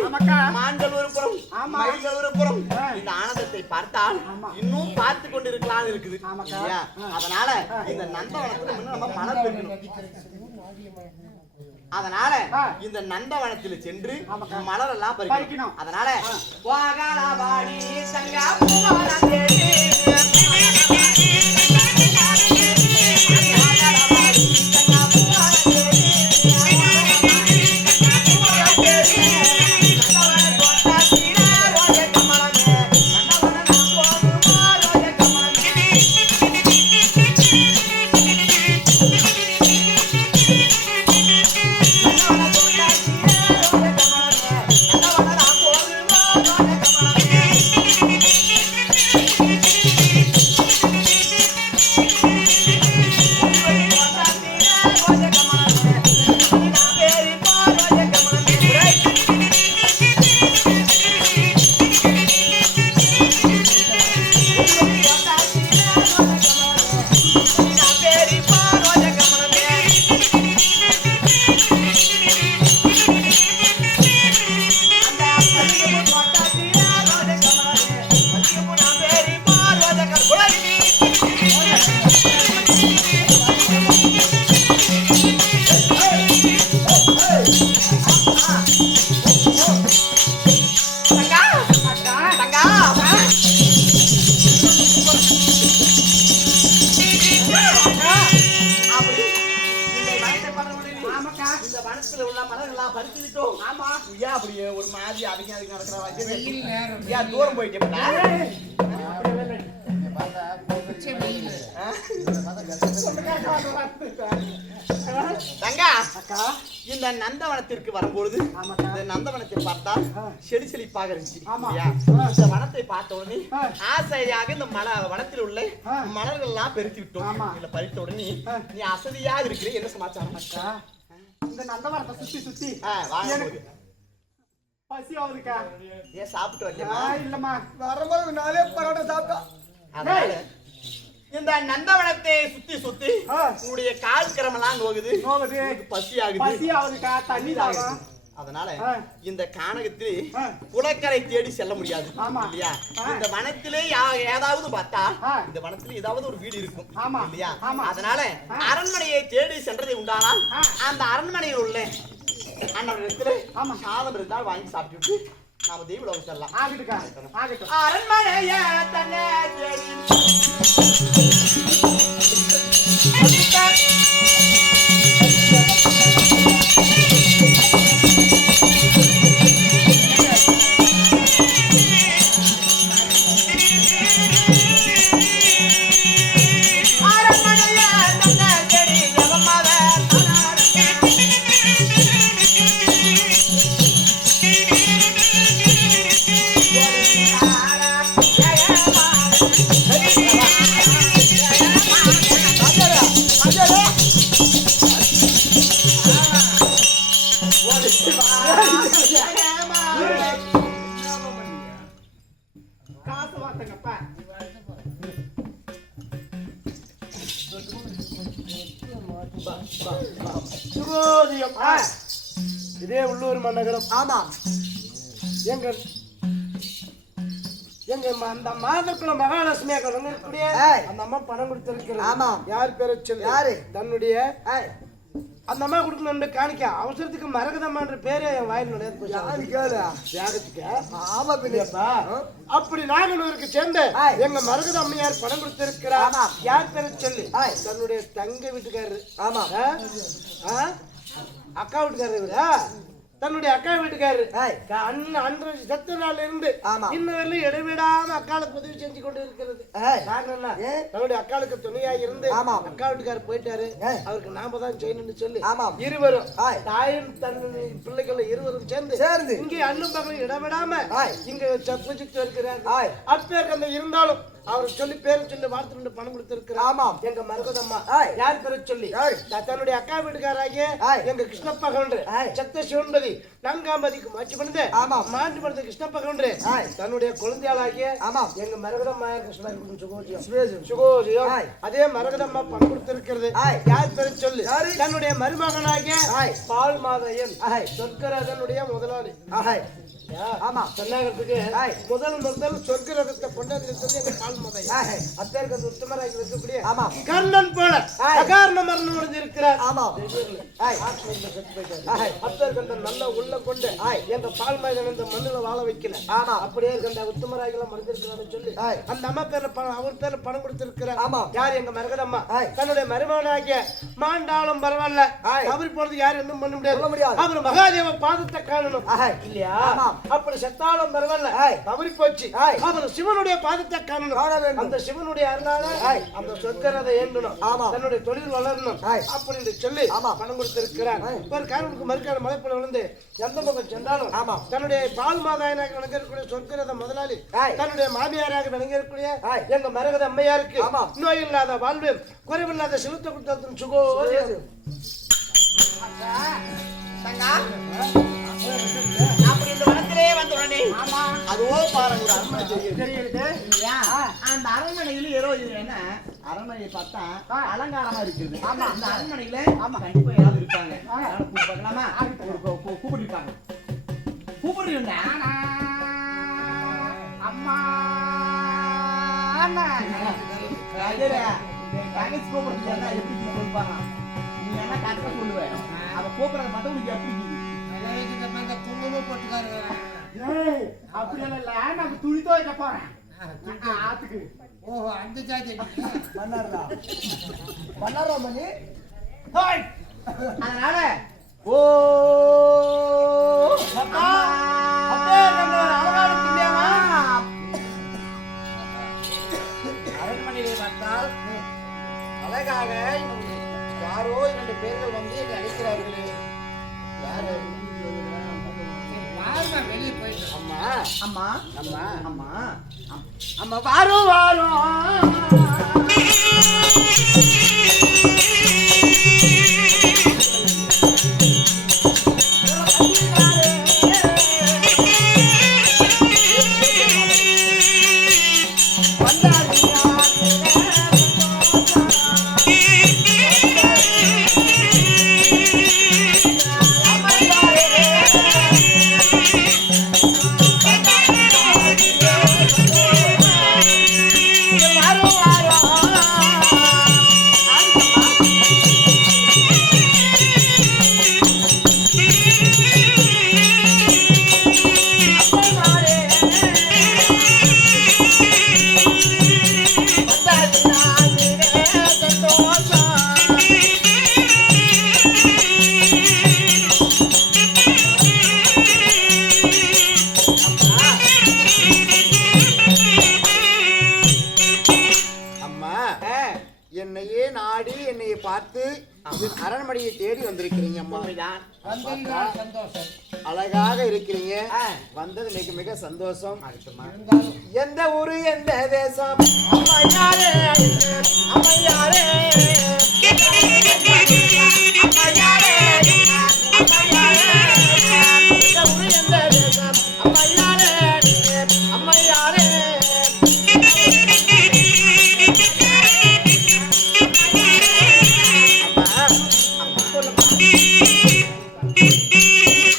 மான்கள் ஒரு புறம் மயில்கள் ஒரு புறம் இந்த ஆனந்தத்தை பார்த்தால் இன்னும் பார்த்து கொண்டிருக்கலாம் இருக்குது. அதனால இந்த நந்தவனத்துல நம்ம மலர் பெறணும். அதனால இந்த நந்தவனத்தில் சென்று மலர் எல்லாம் பறிக்கணும். அதனால வாகனவாடி சங்கா பூவானந்தேவி ஒரு மாதிரி அதிக நடக்கிற தூரம் போயிட்டு தங்கா இந்த நந்தவனத்திற்கு வரும்பொழுது இந்த நந்தவனத்தை பார்த்தால் செடி செழிப்பாக இருந்துச்சு. இந்த வனத்தை பார்த்த உடனே ஆசையாக இந்த வனத்தில் உள்ள மலர்கள் எல்லாம் பெருத்தி விட்டோம். இல்ல பறித்த உடனே நீ அசதியாக இருக்கிற என்ன சமாச்சாரம்? இந்த நந்தவனத்தை சுத்தி சுத்தி பசி ஆகுதுக்கா. ஏன் சாப்பிட்டு வரலையா? இல்லம்மா வரும்போது 4 பரோட்டா சாப்பிட்டா. இந்த நந்தவனத்தை சுத்தி சுத்தி உங்களுடைய கால் கிரமெல்லாம் நோகுது. பசி ஆகுது. பசி ஆகுதுக்கா. தண்ணி தாகம். அதனால இந்த கானகத்தில் குளக்கரை தேடி செல்ல முடியாது இல்லையா? இந்த வனத்திலே ஏதாவது பார்த்தா இந்த வனத்திலே ஏதாவது ஒரு வீடு இருக்கும் இல்லையா? அதனால அரண்மனையை தேடி சென்றதை உண்டானால் அந்த அரண்மனையில் உள்ள அண்ணனிடத்துல சாதம் இருந்தால் வாங்கி சாப்பிட்டு நாம தெய்வ செல்லலாம். அரண்மனையை தன்னை தேடி இதே உள்ளூர் மாநகரம். ஆமா, எங்க அந்த மாதக்குள்ள மகாலட்சுமி அந்த அம்மா பணம் கொடுத்திருக்கிறது. ஆமா, யார் பேரை சொல்லு? யாரு? தன்னுடைய அந்த அம்மா கொடுக்கணும் காணிக்க அவசரத்துக்கு மரகதம்மான்ற பேரே என் வாயில் நுழையாது. அப்படி நாகனூருக்கு சேர்ந்த எங்க மரகத அம்மையார் பணம் கொடுத்திருக்கிறார். யார் பேரை சொல்லு? தன்னுடைய தங்க வீட்டுக்காரரு. ஆமா, அக்கா வீட்டுக்காரரு இவரா? தன்னுடைய அக்கா வீட்டுக்காரரு அன்று செத்த நாள்ல இருந்து இன்ன வரையிலும் இடைவிடாம அக்காளுக்கு உதவி செஞ்சு கொண்டு இருக்கிறது. தன்னுடைய அக்காளுக்கு துணையா இருந்து அக்கா வீட்டுக்காரர் போயிட்டாரு. அவருக்கு நாம தான் செய்யணும்னு சொல்லி இருவரும் தாயும் தன் பிள்ளைகள் இருவரும் சேர்ந்து இங்கே அண்ணும் பகலும் இடவிடாம இங்க பூஜித்து இருக்கிறார். அப்பேருக்கு அந்த இருந்தாலும் அவர் சொல்லி பேரை சொல்லி வாழ்த்து பணம் கொடுத்திருக்கிறார். ஆமா, எங்க மரகதம்மா யார் பேரை சொல்லி தன்னுடைய அக்கா வீட்டுக்காராகிய எங்க கிருஷ்ணப்பா கவுண்டர் சத்த சிவன்பதி நங்காம்பதிக்கு மாற்றி பண்ணது. ஆமா, மாற்றி பண்ணது கிருஷ்ணப்பா கவுண்டர் தன்னுடைய குழந்தையாளாகிய எங்க மரகதம்மா சுகோஜியம் அதே மரகதம்மா பணம் கொடுத்திருக்கிறது. யார் பேரை சொல்லி? தன்னுடைய மருமகனாகிய பால் மாதையன் சொர்க்கரதனுடைய முதலாளி. ஆமா, சொன்னாங்கிறதுக்கு முதல் சொர்க்கரதத்தை கொண்டாந்து சொல்லி எங்க பால் மாதையன் அப்பேருக்கு அந்த உத்தமராகி இருக்கக்கூடிய கர்ணன் போல அகாரண மரணம் அடைஞ்சிருக்கிறார். ஆமா, அப்பேருக்கு அந்த நல்ல உள்ள கொண்டு எங்க பால் மாதையன் இந்த மண்ணுல வாழ வைக்கல. ஆமா, அப்படியே அந்த உத்தமராகி எல்லாம் மறைஞ்சிருக்கிறான்னு சொல்லி அந்த அம்மா பேர்ல அவர் பேர்ல பணம் கொடுத்திருக்கிறார். ஆமா, யார்? எங்க மரகதம்மா தன்னுடைய மருமகனாகிய மாண்டாலும் பரவாயில்ல தவறி போறது யாரும் இன்னும் பண்ண முடியாது. அவர் மகாதேவ பாதத்தை காணணும் இல்லையா? அப்படி செத்தாலும் பரவாயில்ல தவறி போச்சு. அவர் சிவனுடைய பாதத்தை காணணும். அந்த சிவனுடைய அருளால அந்த சொர்க்கரதை ஏண்டணும். தன்னுடைய தொழில் வளரணும் அப்படின்னு சொல்லி பணம் கொடுத்திருக்கிறார். ஒரு காரணத்துக்கு மறுக்காத மலைப்புல விழுந்து எந்த பக்கம் சென்றாலும் தன்னுடைய பால் மாதாயனாக விளங்கக்கூடிய சொர்க்கரத முதலாளி தன்னுடைய மாமியாராக விளங்கக்கூடிய எங்க மரகத அம்மையாருக்கு நோய் இல்லாத வாழ்வு குறைவில்லாத செலுத்த கொடுத்த சுகோ. அப்படி இந்த வனத்திலே வந்த உடனே அதுவோ பாருங்க ஒரு அரண்மனை தெரியுது. அந்த அரண்மனையில ஏதோ என்ன அரண்மனையை பார்த்தா அலங்காரமா இருக்குது. அந்த அரண்மனையில கண்டிப்பா யாராவது இருப்பாங்க. பார்க்கலாமா? கூப்பிட்டுருப்பாங்க. கூப்பிடுறீங்க அம்மா கணேஷ் கூப்பிடுறது எப்படி சொல்லுவாங்க? நீ என்ன கரெக்டா சொல்லுவேன். அவ கூப்பிடுறத பார்த்தா உங்களுக்கு எப்படி அப்படியெல்லாம் இல்ல, நம்ம துணி துவைக்க போறேன் ஆத்துக்கு. ஓஹோ, அந்த ஜாதி பண்ணாரா மணி. அதனால ஓ அரண்மனையிலே பார்த்தால் அழகாக யாரோ 2 பேர்கள் வந்து அழைக்கிறார்களே. யாரு? வெளியே போயிட்டு அம்மா அம்மா அம்மா அம்மா அம்மா வாரும் வாரும் பயிர் என்னையை பார்த்து அரண்மனையை தேடி வந்திருக்கிறீங்க அம்மா. உண்மைதான். வந்தீங்கன்னா சந்தோஷம். அழகாக இருக்கிறீங்க. ஆ. வந்தது மிக மிக சந்தோஷம். இருந்தாலும் எந்த ஊரு எந்த தேசம் அம்மா யாரே அம்மா யாரே அம்மா யாரே அம்மா யாரே எந்த ஊரு எந்த தேசம் அம்மா யாரே அம்மா யாரே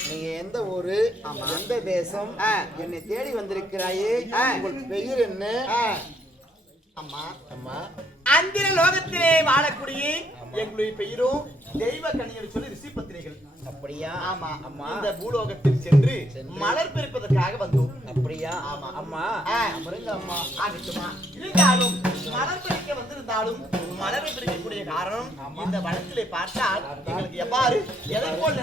நீங்க எந்த ஊரு எந்த தேசம் என்னை தேடி வந்திருக்கிறாயே உங்கள் பெயர் என்ன? அம்மா அம்மா அந்திர லோகத்திலே வாழக்கூடிய எங்களுடைய பெயரும் தெய்வ கனியர் சொல்லி ரிஷி பத்திரிகள். அப்படியா? ஆமா அம்மா. இந்த பூலோகத்தில் சென்று மலர் பறிப்பதற்காக வந்தோம். அப்படியா? ஆமா. அம்மா அமருங்க அம்மா. ஆகட்டுமா? இருந்தாலும் மலர் பறிக்க வந்திருந்தாலும் மலரை பறிக்கக்கூடிய காரணம் இந்த வனத்திலே பார்த்தால் எங்களுக்கு எவ்வாறு எதை போல்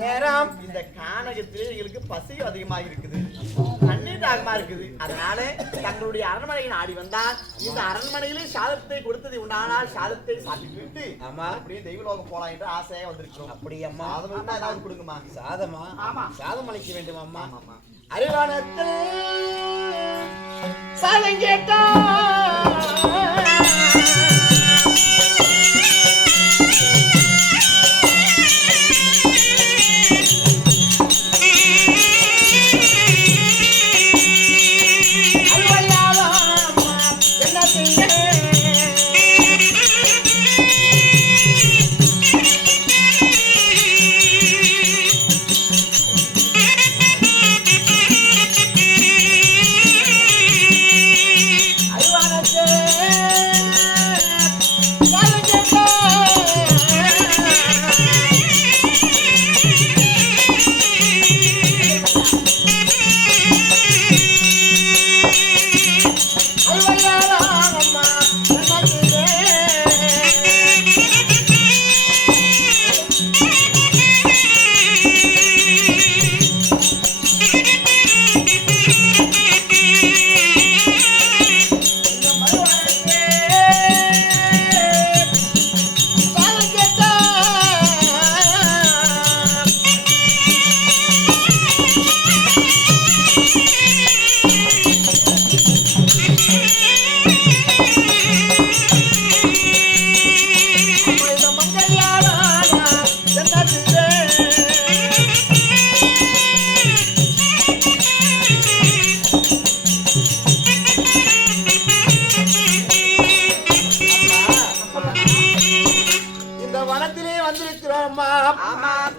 நேரம் இந்த கானகத்திலே எங்களுக்கு பசி அதிகமாக இருக்குது, தண்ணீர் தாகமா இருக்குது. அதனால தங்களுடைய அரண்மனையில் ஆடி வந்தால் இந்த அரண்மனையிலே சாதத்தை கொடுத்தது உண்டானால் சாதத்தை சாப்பிட்டு ஆமா அப்படியே தெய்வலோகம் போலாம் என்று ஆசையாக வந்திருக்கிறோம். அப்படி அம்மா. சாதம் இருந்தா ஏதாவது கொடுங்கம்மா. சாதமா? ஆமா. சாதம் அளிக்க வேண்டும் அம்மா. ஆமாம்மா. அறிவானத்தில் சாதம் கேட்டா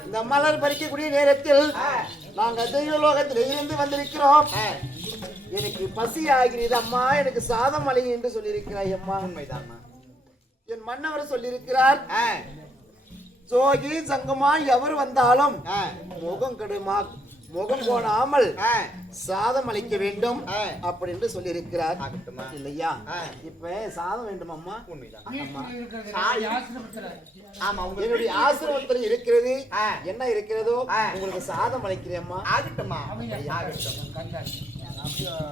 இந்த மலர் பறிக்கக்கூடிய நேரத்தில் நாங்கள் தெய்வலோகத்தில் இருந்து வந்திருக்கிறோம். எனக்கு பசி ஆகிறது அம்மா, எனக்கு சாதம் அழி என்று சொல்லியிருக்கிறாய் அம்மா. உண்மைதான்மா. என் மன்னவர் சொல்லியிருக்கிறார், ஜோகி சங்கமா எவர் வந்தாலும் முகம் கெடுமா முகம் போடாமல் ஆ, சாதம் அளிக்க வேண்டும் ஆ. அப்படின்னு சொல்லி இருக்கிறார் ஆகட்டுமா. இல்லையா? ஆ. இப்ப சாதம் வேண்டும் அம்மா. உண்மைதான். வீட்டில் இருக்கிறது சாய். ஆசிரமத்துல ஆமா உங்க என்னுடைய ஆசிரமத்தில் இருக்கிறது ஆ. என்ன இருக்கிறதோ ஆ. உங்களுக்கு சாதம் அளிக்கிறேன் அம்மா. ஆகட்டுமா. அவங்க ஆகட்டும். கண்டாங்க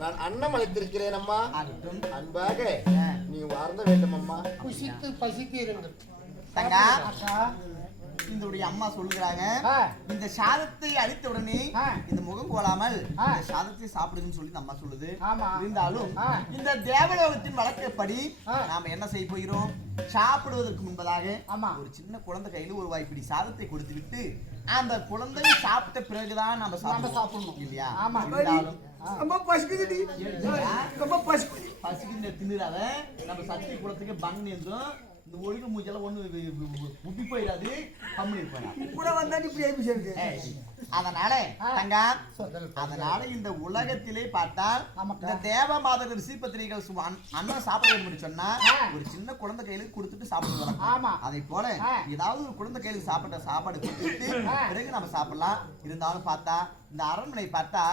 நான் அன்னம் அளித்திருக்கிறேன் அம்மா. ஆகட்டும். அன்பாக நீ வார்ந்த வேண்டும் அம்மா. புசித்து பசித்து இருங்கள் தங்கா, அக்கா இந்த அம்மா சொல்லுகிறாங்க ஆ. இந்த சாதத்தை அழித்த உடனே ஆ. இந்த முகம் கோலாமல் ஆ. இந்த சாதத்தை சாப்பிடுங்கன்னு சொல்லி இந்த அம்மா சொல்லுது. ஆமா. இருந்தாலும் ஆ. இந்த தேவலோகத்தின் வழக்கப்படி ஆ. நாம என்ன செய்ய போகிறோம்? சாப்பிடுவதற்கு முன்பதாக ஆமா. ஒரு சின்ன குழந்தை கையில ஒரு வாய்ப்பிடி சாதத்தை கொடுத்து விட்டு அந்த குழந்தை சாப்பிட்ட பிறகுதான் நம்ம சாப்பிடணும் இல்லையா? ஆமா. இருந்தாலும் ரொம்ப பசிக்குதுடி. ரொம்ப பசிக்குது. பசிக்கின்ற திமிராத நம்ம சக்தி குளத்துக்கு பங்கு என்றும் இந்த ஒழுங்கு மூச்செல்லாம் ஒண்ணு உப்பி போயிடாது, கம்மி இருப்பாங்க. கூட வந்தா இப்படி ஆயிடுச்சு எனக்கு. அதனால தங்கா, அதனால இந்த உலகத்திலே பார்த்தால் இந்த தேவ மாதர் ரிஷி பத்திரிகள் அண்ணன் சாப்பிட வேண்டும் சொன்னா ஒரு சின்ன குழந்தை கையில கொடுத்துட்டு சாப்பிடுவாங்க. ஆமா. அதை போல ஏதாவது ஒரு குழந்தை கையில சாப்பிட்ட சாப்பாடு கொடுத்துட்டு பிறகு நம்ம சாப்பிடலாம். இருந்தாலும் பார்த்தா இந்த அரண்மனை பார்த்தா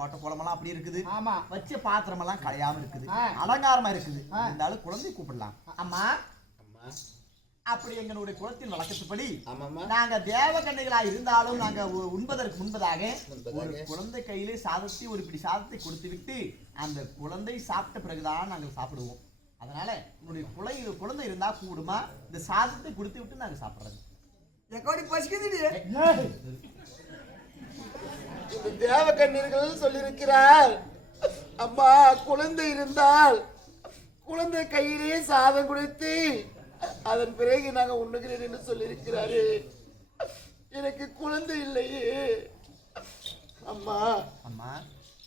போட்ட குளமெல்லாம் அப்படி இருக்குது, ஆமா. வச்ச பாத்திரம் எல்லாம் கலையாம இருக்குது, அலங்காரமா இருக்குது. இருந்தாலும் குழந்தை கூப்பிடலாம். அம்மா அப்படி எங்களுடைய குலத்தின் வழக்கத்துப்படி நாங்க தேவ கண்ணிகளா இருந்தாலும் நாங்க உண்பதற்கு முன்பதாக ஒரு குழந்தை கையிலே சாதத்தை ஒரு பிடி சாதத்தை கொடுத்து விட்டு அந்த குழந்தை சாப்பிட்ட பிறகுதான் நாங்கள் சாப்பிடுவோம். அதனால உன்னுடைய குழந்தை இருந்தா கூடுமா இந்த சாதத்தை கொடுத்து விட்டு நாங்க சாப்பிடுறது. எக்கோடி பசிக்குதுடி. தேவ கண்ணீர்கள் சொல்லியிருக்கிறார் அம்மா, குழந்தை இருந்தால் குழந்தை கையிலேயே சாதம் கொடுத்து அதன் பிறகு நாங்க உண்ணுகிறேன் என்று சொல்லியிருக்கிறாரு. எனக்கு குழந்தை இல்லையே அம்மா. அம்மா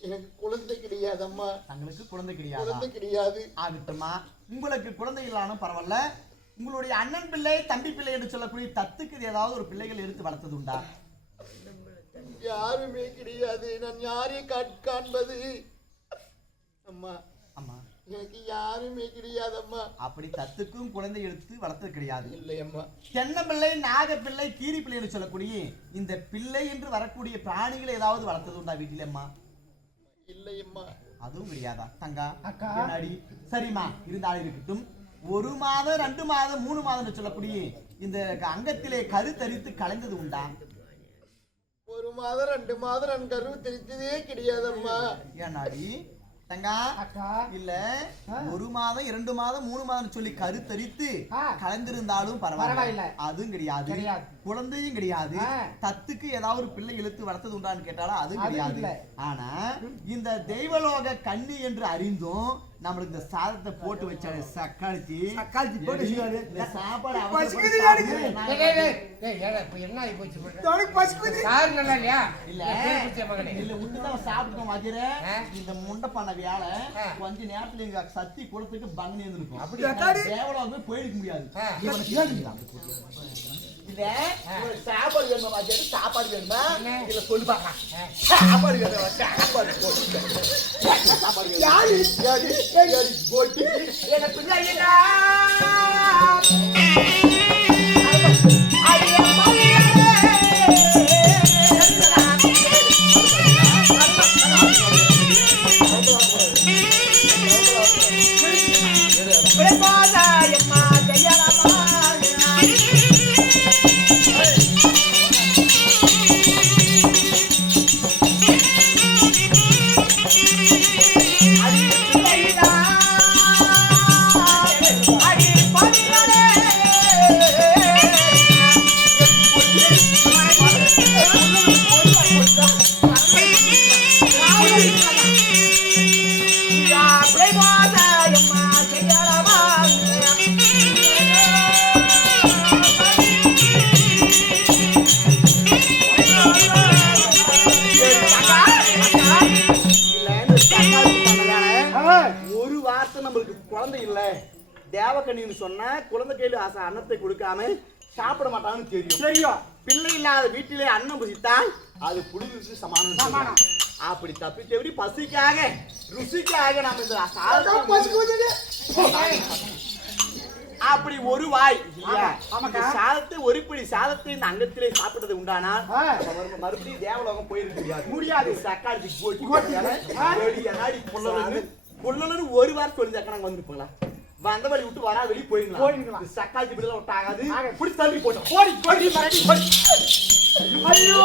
எனக்கு குழந்தை கிடையாது அம்மா. தங்களுக்கு குழந்தை கிடையாது. குழந்தை கிடையாது. ஆகட்டுமா, உங்களுக்கு குழந்தை இல்லாலும் பரவாயில்ல. உங்களுடைய அண்ணன் பிள்ளை தம்பி பிள்ளை என்று சொல்லக்கூடிய தத்துக்கு ஏதாவது ஒரு பிள்ளைகள் எடுத்து வளர்த்தது உண்டா? யாருமே கிடையாது. நான் யாரையும் காண்பது அம்மா? அம்மா எனக்கு யாருமே கிடையாது அம்மா. அப்படி தத்துக்கும் குழந்தை எடுத்து வளர்த்தது கிடையாது. இல்லை அம்மா. தென்னம்பிள்ளை, நாகப்பிள்ளை, கீரி பிள்ளை என்று சொல்லக்கூடிய இந்த பிள்ளை என்று வரக்கூடிய பிராணிகளை ஏதாவது வளர்த்தது உண்டா வீட்டில அம்மா? இல்லை அம்மா. அதுவும் கிடையாதா தங்கா? அக்கா. என்னடி? சரிம்மா, இருந்தாலும் இருக்கட்டும். 1 மாதம் 2 மாதம் 3 மாதம் சொல்லக்கூடிய இந்த அங்கத்திலே கருத்தரித்து கலைந்தது உண்டா? 1 மாதம் 2 மாதம் நான் கருவு தெரித்ததே கிடையாதம்மா. ஏன்னாடி தங்கா? அக்கா இல்ல 1 மாதம் 2 மாதம் 3 மாதம் சொல்லி கருத்தரித்து கலந்திருந்தாலும் பரவாயில்ல. பரவாயில்ல, அதுவும் கிடையாது. குழந்தையும் கிடையாது. தத்துக்கு ஏதாவது ஒரு பிள்ளை இழுத்து வளர்த்தது உண்டான்னு கேட்டாலும் அதுவும் கிடையாது. ஆனா இந்த தெய்வலோக கன்னி என்று அறிந்தும் நம்மளுக்கு இந்த சாதத்தை போட்டு வச்சாரு சக்காளிச்சி போட்டு வச்சுக்காரு. இந்த சாப்பாடு பசிக்குது அவசரப்பட்டு எனக்கு. சாப்பிட்டு டேய், டேய், டேய், ஏடா, இப்ப என்ன ஆகி போச்சு பாரு. எனக்கு பசிக்குது. சாரு நல்லா இல்லையா? இல்ல எப்படி குடிச்ச மகனே? இல்ல விட்டுதான் சாப்பிட்டோம் வச்சிர ஆ. இந்த முண்டை பண்ண வேலை ஆ. கொஞ்ச நேரத்துல எங்க சத்தி குளத்துக்கு பங்கனி இருந்திருக்கும் அப்படியா? தேவலாவே போயிருக்க முடியாது ஆ. இவனை கேளுங்களா? இல்ல இவனுக்கு சாப்பாடு வேணுமா வச்சிரு சாப்பாடு வேணுமா என்ன? இல்ல சொல்லு பாக்கலாம் சாப்பாடு வேணுமா சாப்பாடு போட்டு சாப்பாடு வேணுமா? யாரு? யாரு போட்டு எனக்கு பிள்ளைங்களா ஒரு வார்த்தை நம்மளுக்கு குழந்தை இல்ல தேவக்கண்ணின்னு சொன்னா குழந்தை கையில ஆசை அன்னத்தை கொடுக்காம சாப்பிட மாட்டான்னு தெரியும் பிள்ளை இல்லாத வீட்டிலே அன்னம் புசித்தால் அது புடிக்கு சமானம் அப்படி தப்பிச்சபடி பசிக்காக ருசிக்காக நம்ம இந்த சாதத்தை பசிக்குது. அப்படி ஒரு வாய் இந்த சாதத்தை ஒரு பிடி சாதத்தை இந்த அங்கத்திலே சாப்பிட்டது உண்டானால் மறுபடியும் தேவலோகம் போயிருக்க முடியாது சக்காளி புள்ளலன்னு ஒரு வாரம் சொல்லி நாங்க வந்துருப்போங்களா வந்த வழி விட்டு வரா வெளியே போயிருக்கலாம் சக்காளி பிடிலாம் விட்டாகாது பிடிச்சி தள்ளி போட்டோம் போடி போடி மறுபடி போடி ஐயோ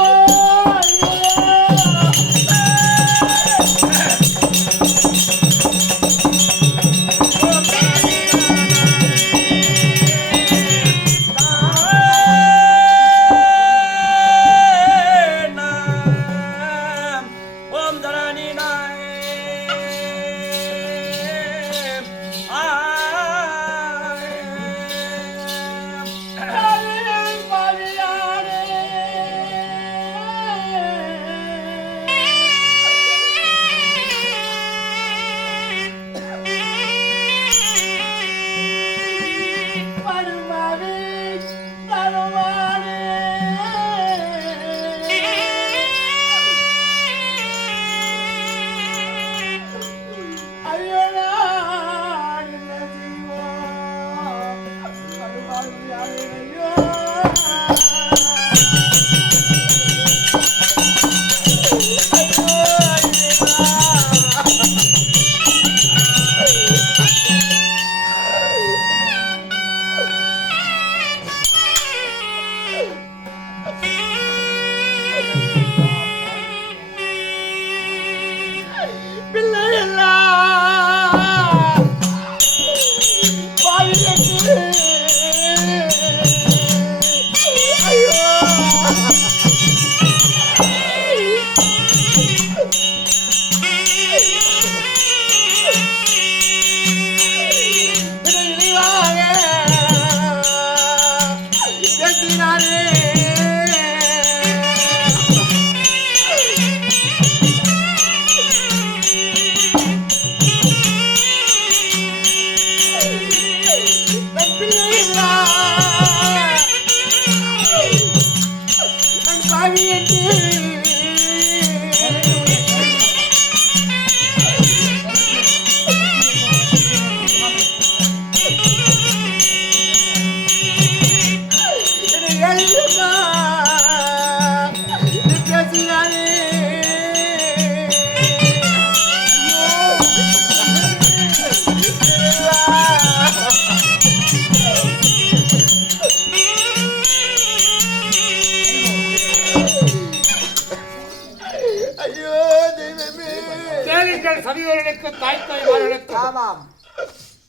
சபையோர்களுக்கு தாய் தாய்மார்களுக்கு ஆமாம்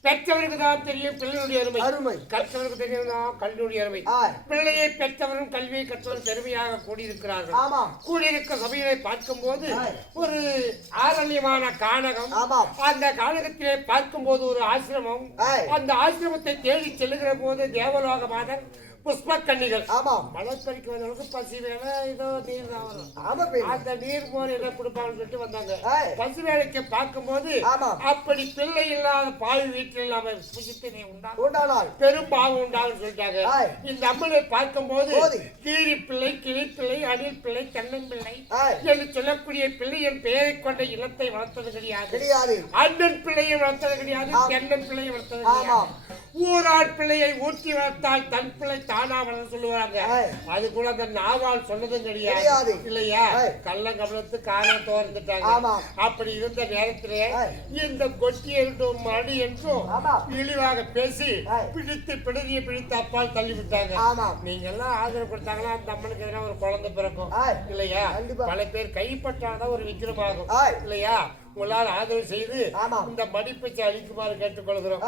பெற்றவருக்கு தான் தெரியும் பிள்ளையுடைய அருமை. அருமை, கற்றவருக்கு தெரியும் தான் கல்வியுடைய அருமை. பிள்ளையை பெற்றவரும் கல்வியை கற்றவரும் பெருமையாக கூடியிருக்கிறார்கள். ஆமாம். கூடியிருக்க சபையை பார்க்கும் போது ஒரு ஆரண்யமான கானகம், அந்த கானகத்திலே பார்க்கும் போது ஒரு ஆசிரமம், அந்த ஆசிரமத்தை தேடி செல்லுகிற போது தேவலோக மாதர் புஷ்ப கன்னிகள் மழை பறிக்க வந்தவங்களுக்கு பசி வேலை ஏதோ நீர் தான் வரும், அந்த நீர் போர் என்ன கொடுப்பாங்கன்னு சொல்லிட்டு வந்தாங்க. பசி வேலைக்கு பார்க்கும் போது அப்படி பிள்ளை இல்லாத பாவி வீட்டில் நாம புசித்தினை உண்டானால் பெரும் பாவம் உண்டாகும் சொல்லிட்டாங்க. இந்த அம்மனை பார்க்கும் போது கீரி பிள்ளை, கிளி பிள்ளை, அணில் பிள்ளை, தென்னன் பிள்ளை என்று சொல்லக்கூடிய பிள்ளை என் பெயரை கொண்ட இனத்தை வளர்த்தது கிடையாது. அண்ணன் பிள்ளையை வளர்த்தது கிடையாது, தென்னன் பிள்ளையை வளர்த்தது கிடையாது. ஊராட் பிள்ளையை ஊற்றி வளர்த்தால் தன் பிள்ளை தானா வளர சொல்லுவாங்க. அது கூட அந்த நாவால் சொன்னதும் கிடையாது இல்லையா? கள்ளங்கபலத்து காரணம் தோர்ந்துட்டாங்க. அப்படி இருந்த நேரத்திலே இந்த கொட்டி என்றும் மடி என்றும் இழிவாக பேசி பிடித்து பிடிதியை பிடித்து அப்பால் தள்ளி விட்டாங்க. நீங்க எல்லாம் ஆதரவு கொடுத்தாங்களா அந்த அம்மனுக்கு எதனா ஒரு குழந்தை பிறக்கும் இல்லையா? பல பேர் கைப்பற்றாதான் ஒரு விக்கிரமாகும் இல்லையா? உங்களால் ஆதரவு செய்து இந்த மடிப்பை அளிக்குமாறு கேட்டுக்கொள்கிறோம்.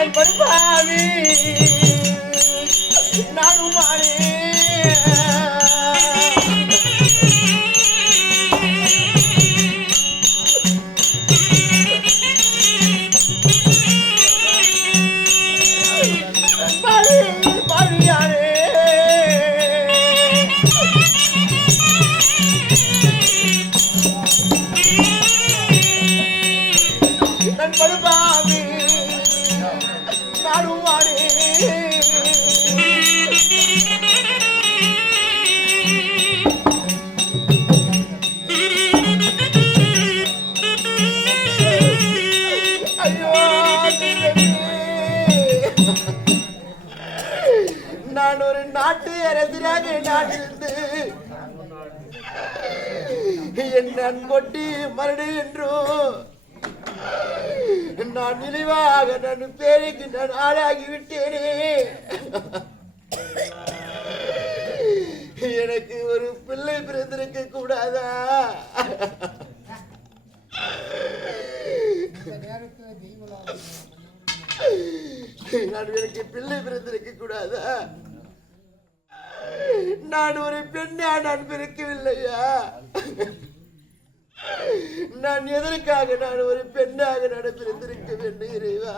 நான் படுப்பாவி நானும் மாறி நான் ஒரு நாட்டு அரசராக நான் இருந்து என் அன்பொட்டி மரடு என்றும் நான் நினைவாக நான் பேருக்கு நான் ஆளாகி விட்டேனே. எனக்கு ஒரு பிள்ளை பிறந்திருக்க கூடாதா? எனக்கு பிள்ளை பிறந்திருக்க கூடாதா? நான் ஒரு பெண்ணா நான் பிறக்கவில்லையா? நான் எதற்காக நான் ஒரு பெண்ணாக நான் பிறந்திருக்க வேண்டும் இறைவா?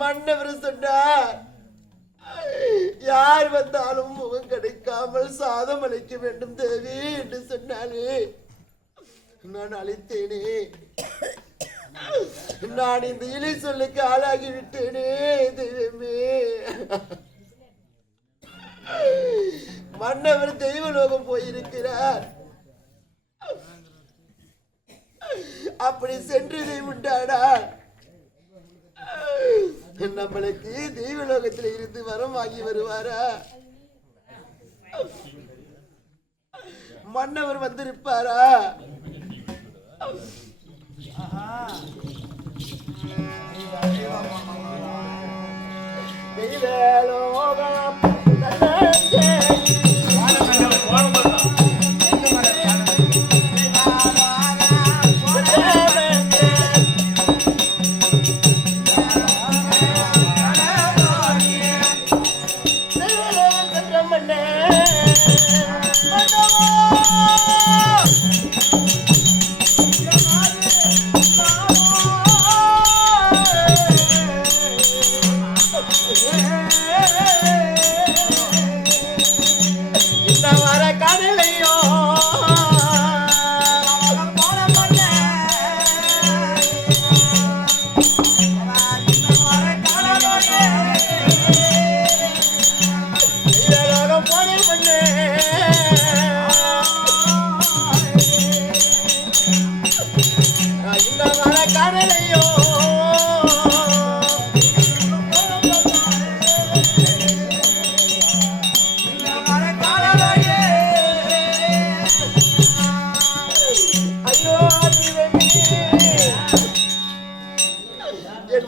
மன்னவர் சொன்னார், யார் வந்தாலும் முகம் கிடைக்காமல் சாதம் அளிக்க வேண்டும் தேவி என்று சொன்னாலே நான் அளித்தேனே. நான் இந்த இலை சொல்லுக்கு ஆளாகி விட்டேனே தெய்வமே. மன்னவர் தெய்வலோகம் போயிருக்கிறார். அப்படி சென்றதை உண்டானால் நம்மளுக்கு தெய்வலோகத்தில் இருந்து வரம் வாங்கி வருவாரா? மன்னவர் வந்திருப்பாரா? தெய்வலோகம்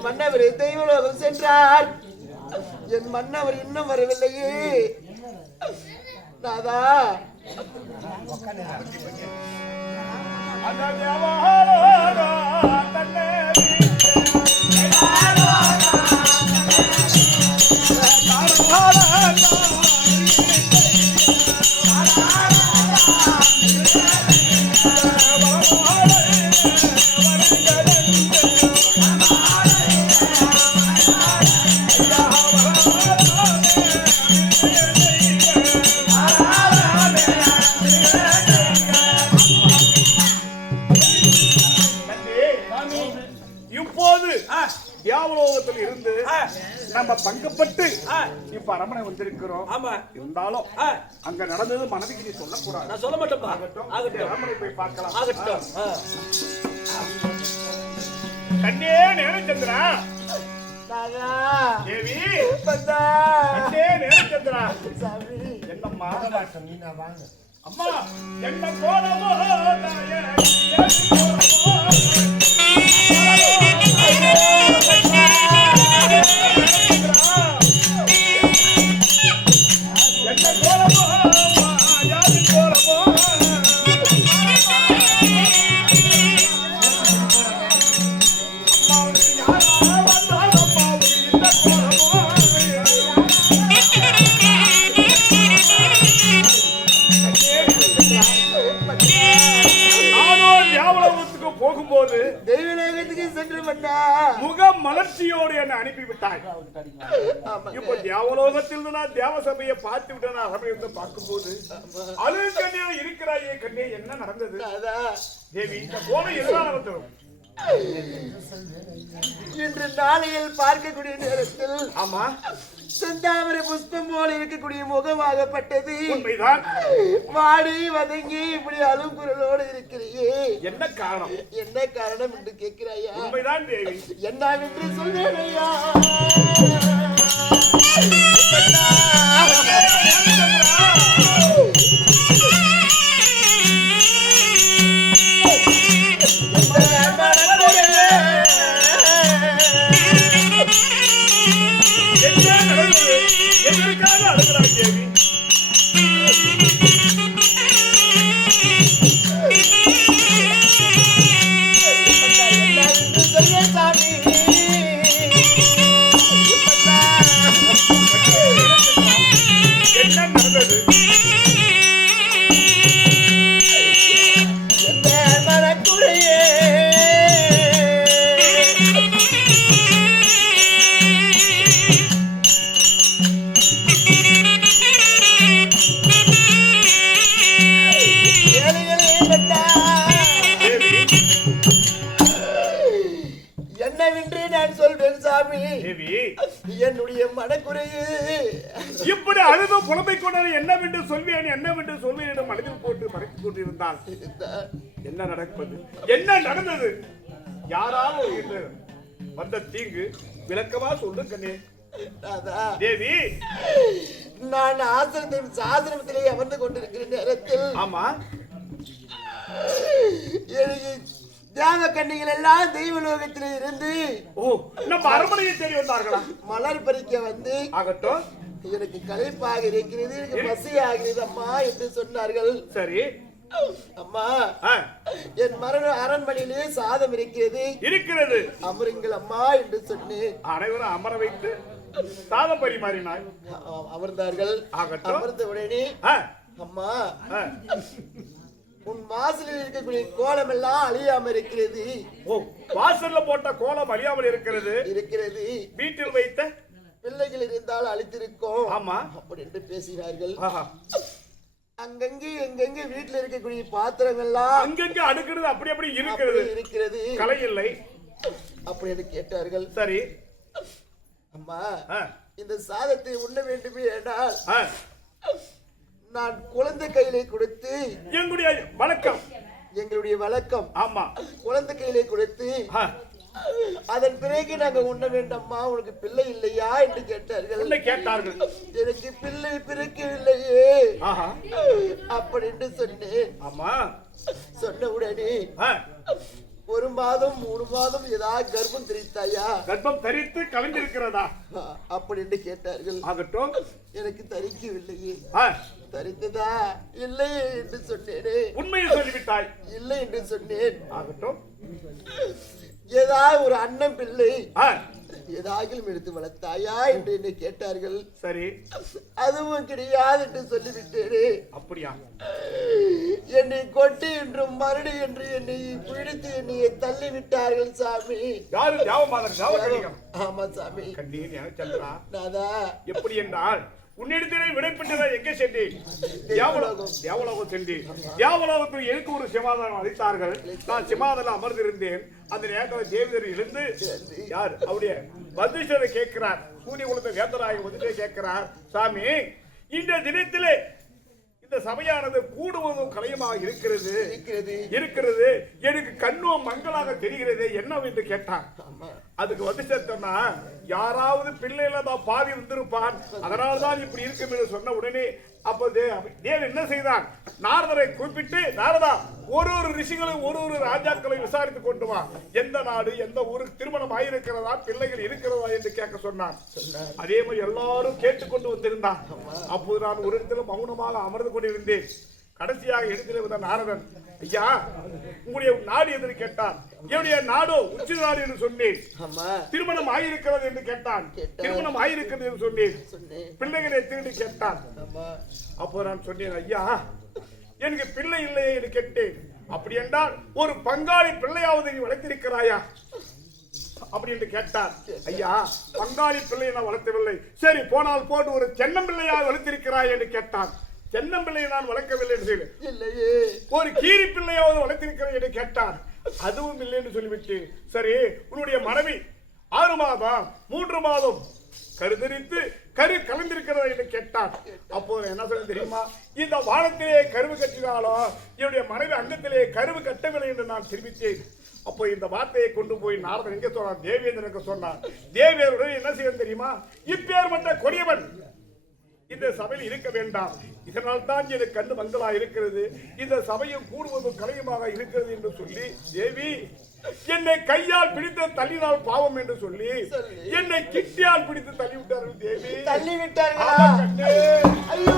மன்னவர் தெய்வலோகம் சென்றார். என் மன்னவர் இன்னும் வரவில்லையே. நாதா நம்ம பங்கப்பட்டு இப்ப அரமனை வந்திருக்கிறோம். ஆமா, இருந்தாலும் அங்க நடந்தது மனைவிக்கு நீ சொல்லக்கூடாது. நான் சொல்ல மாட்டேன்ப்பா. அரமனை போய் பார்க்கலாம். ஆகட்டும். கண்ணே நேரச்சந்திரா, தேவி கண்ணே நேரச்சந்திரா, என்னம்மா அம்மா என்ன போனவோ சென்று வந்தா முக மலர்ச்சியோடு என்னை அனுப்பிவிட்டாய். இப்ப தேவலோகத்தில் நான் தேவசபையை பார்த்து விட்டேன். அரபை வந்து பார்க்கும்போது அழுகு கண்ணீர் இருக்கிறாயே கண்ணே, என்ன நடந்தது தேவி? இந்த போன எதிரான தரும் இன்று நாளையில் பார்க்கக்கூடிய நேரத்தில் ஆமா செந்தாமரை புஷ்பம் போல இருக்கக்கூடிய முகமாகப்பட்டது. உண்மைதான். வாடி வதங்கி இப்படி அழுங்குரலோடு இருக்கிறியே, என்ன காரணம்? என்ன காரணம் என்று கேட்கிறாயா? உண்மைதான் தேவி. என்னவென்று சொல்லேனையா? எதற்காக அழுகிறாய் தேவி? என்ன நடந்தது? என்னவென்று நான் சொல்றேன் சாமி, தேவி என்னுடைய மனக்குறையே இப்படி அழுது புலம்பை கொண்டது என்னவென்று சொல்வேன் என்னவென்று சொல்வேன் மனதில் போட்டு மறைத்துக் கொண்டிருந்தால் என்ன நடப்பது? என்ன நடந்தது? யாராவது என்று வந்த தீங்கு விளக்கமா சொல்லு கண்ணே. தேவி நான் ஆசிரமத்திலே அமர்ந்து கொண்டிருக்கிற நேரத்தில் ஆமா எனக்கு தேவ கன்னிகள் எல்லாம் தெய்வலோகத்திலே இருந்து நம்ம அரண்மனையை தேடி வந்தார்களா? மலர் பறிக்க வந்து ஆகட்டும், எனக்கு களைப்பாக இருக்கிறது, எனக்கு பசி ஆகிறது அம்மா என்று சொன்னார்கள். சரி அம்மா, என் மரண அரண்மனையிலே சாதம் இருக்கிறது, அமருங்கள் அம்மா என்று சொன்னேன். அனைவரும் அமர வைத்து சாதம் பரிமாறினாய். அமர்ந்தார்கள். ஆகட்டும். அமர்ந்த உடனே அம்மா, உன் வாசலில் இருக்கக்கூடிய கோலம் எல்லாம் அழியாம இருக்கிறது. வாசல்ல போட்ட கோலம் அழியாமல் இருக்கிறது. வீட்டில் வைத்த பிள்ளைகள் இருந்தால் அழித்திருக்கோம். ஆமா அப்படி என்று பேசினார்கள். அங்கங்கே எங்கெங்க வீட்டுல இருக்கக்கூடிய பாத்திரங்கள்லாம் அங்கங்க அடுக்கிறது அப்படி அப்படி இருக்கிறது, கலை இல்லை அப்படி என்று கேட்டார்கள். சரி அம்மா, இந்த சாதத்தை உண்ண வேண்டுமே என்றால் நான் குழந்தை கையிலே கொடுத்து, எங்களுடைய வழக்கம் ஆமா, குழந்தை கையிலே கொடுத்து அதன் பிறகு நாங்க உண்ண வேண்டாமா, உனக்கு பிள்ளை இல்லையா என்று கேட்டார்கள். எனக்கு பிள்ளை பிறக்கவில்லையே அப்படி என்று சொன்னேன். ஆமா, சொன்ன உடனே 1 மாதம் 3 மாதம் ஏதாவது கர்ப்பம் தரித்தாயா? கர்ப்பம் தரித்து கலந்திருக்கிறதா அப்படி என்று கேட்டார்கள். ஆகட்டும், எனக்கு தரிக்கவில்லையே. தரித்ததா? இல்லை என்று சொன்னேனே. உண்மையை சொல்லிவிட்டாய். இல்லை என்று சொன்னேன். ஆகட்டும், ஏதாவது ஒரு அண்ணன் பிள்ளை ஏதாகிலும் எடுத்து வளர்த்தாயா என்று என்னை கேட்டார்கள். சரி, அதுவும் கிடையாது என்று சொல்லிவிட்டேனே. அப்படியா? என்னை கொட்டி என்றும் மறுடி என்று என்னை பிடித்து என்னை தள்ளி விட்டார்கள் சாமி. ஆமா சாமி. நாதா, எப்படி என்றால் உன்னிடத்திலே விடைபெற்றதை எங்கே சென்றேன்? தேவலோகம் சென்றேன். தேவலோகத்தில் எனக்கு ஒரு சிமாதானம் அளித்தார்கள். நான் சிமாதானம் அமர்ந்திருந்தேன். அந்த நேரத்தில் தேவதர் எழுந்து யார் அவருடைய வதிஷ்டரை கேட்கிறார். சூரிய குலத்தை வேந்தராக வந்துட்டே கேட்கிறார், சாமி, இந்த தினத்திலே இந்த சபையானது கூடுவதும் கலையமாக இருக்கிறது, எனக்கு கண்ணும் மங்களாக தெரிகிறது, என்னவென்று கேட்டான். அதுக்கு வதிஷ்டர்னா, யாராவது பிள்ளைல தான் பாவி வந்திருப்பான், அதனால்தான் இப்படி இருக்கும் என்று சொன்ன உடனே அப்ப தேவன் என்ன செய்தான்? நாரதரை குறிப்பிட்டு, நாரதா, ஒரு ரிஷிகளையும் ஒரு ராஜாக்களையும் விசாரித்துக் கொண்டு வா. எந்த நாடு, எந்த ஊருக்கு திருமணம் ஆயிருக்கிறதா, பிள்ளைகள் இருக்கிறதா என்று கேட்க சொன்னான். அதே மாதிரி எல்லாரும் கேட்டுக்கொண்டு வந்திருந்தான். அப்போது நான் ஒரு இடத்துல மௌனமாக அமர்ந்து கொண்டிருந்தேன். கடைசியாக இடத்துல வந்த நாரதன், ஐயா, உங்களுடைய நாடு என்று கேட்டார். என்னுடைய நாடோ உச்சி நாடு என்று சொன்னேன். திருமணம் ஆயிருக்கிறது என்று கேட்டான். திருமணம் ஆயிருக்கிறது என்று சொன்னேன். பிள்ளைகளை திருடி கேட்டான். அப்போ நான் சொன்னேன், ஐயா, எனக்கு பிள்ளை இல்லையே என்று கேட்டேன். அப்படி என்றால் ஒரு பங்காளி பிள்ளையாவது நீ வளர்த்திருக்கிறாயா? அப்படி என்று கேட்டார். ஐயா, பங்காளி பிள்ளையை நான் வளர்த்தவில்லை. சரி, போனால் போட்டு ஒரு தென்னம்பிள்ளையா வளர்த்திருக்கிறாய் என்று கேட்டான். தென்னம்பிள்ளையை நான் வளர்க்கவில்லை என்று இல்லையே. ஒரு கீரி பிள்ளையாவது வளர்த்திருக்கிறேன் என்று கேட்டார். அதுவும் இல்லை என்று சொல்லிவிட்டு, சரி, உன்னுடைய மனைவி 6 மாதம் 3 மாதம் கருதரித்து கரு கலந்திருக்கிறதா என்று கேட்டார். அப்போது என்ன சொல்ல தெரியுமா? இந்த வானத்திலே கருவு கட்டினாலும் என்னுடைய மனைவி அங்கத்திலே கருவு கட்டவில்லை என்று நான் தெரிவித்தேன். அப்போ இந்த வார்த்தையை கொண்டு போய் நாரதன் எங்கே சொன்னார்? தேவேந்திரனுக்கு சொன்னார். தேவேந்திரன் என்ன செய்ய தெரியுமா? இப்பேற்பட்ட கொடியவன் இந்த சபையில் இருக்க வேண்டாம். இதனால் தான் எனக்கு கண்ணு மங்களா இருக்கிறது. இந்த சபையும் கூடுவதும் கலையுமாக இருக்கிறது என்று சொல்லி, தேவி என்னை கையால் பிடித்து தள்ளினால் பாவம் என்று சொல்லி என்னை கிட்டியால் பிடித்து தள்ளிவிட்டார்கள். தேவி தள்ளிவிட்டார்களா? ஐயோ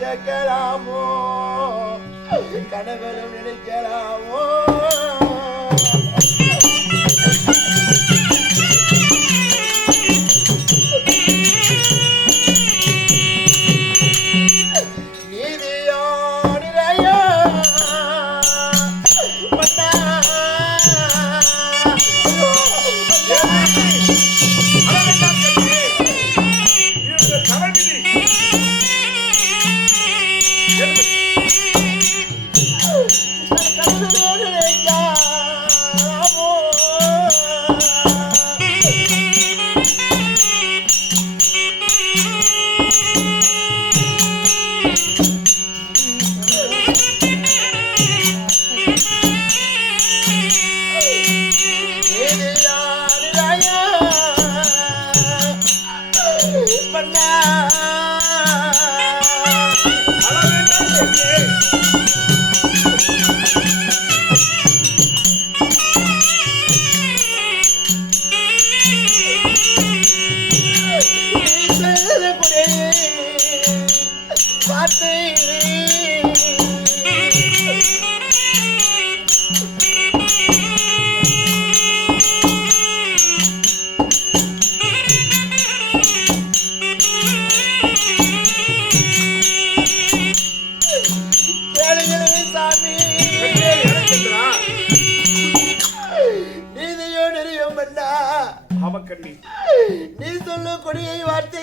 கேட்கலாமோ, கனவிலும் நினைக்கலாமோ? நீ சொல்லு கொடியை வார்த்தை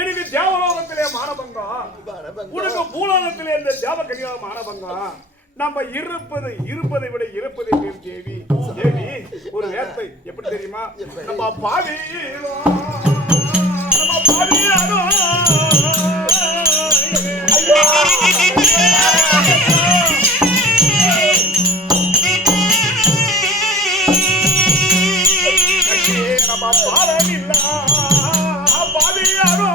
எனக்கு தேவலோகத்திலே மானபங்கம், உனக்கு பூலோகத்திலே இந்த தேவகன்யா மானபங்கம். நம்ம இருப்பதை விட இறப்பதை பேர் தேவி. தேவி ஒரு வேர்த்தை எப்படி தெரியுமா? நம்ம பாவியிலோ நம்ம பாவமில்லா பாவியாரோ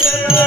Hare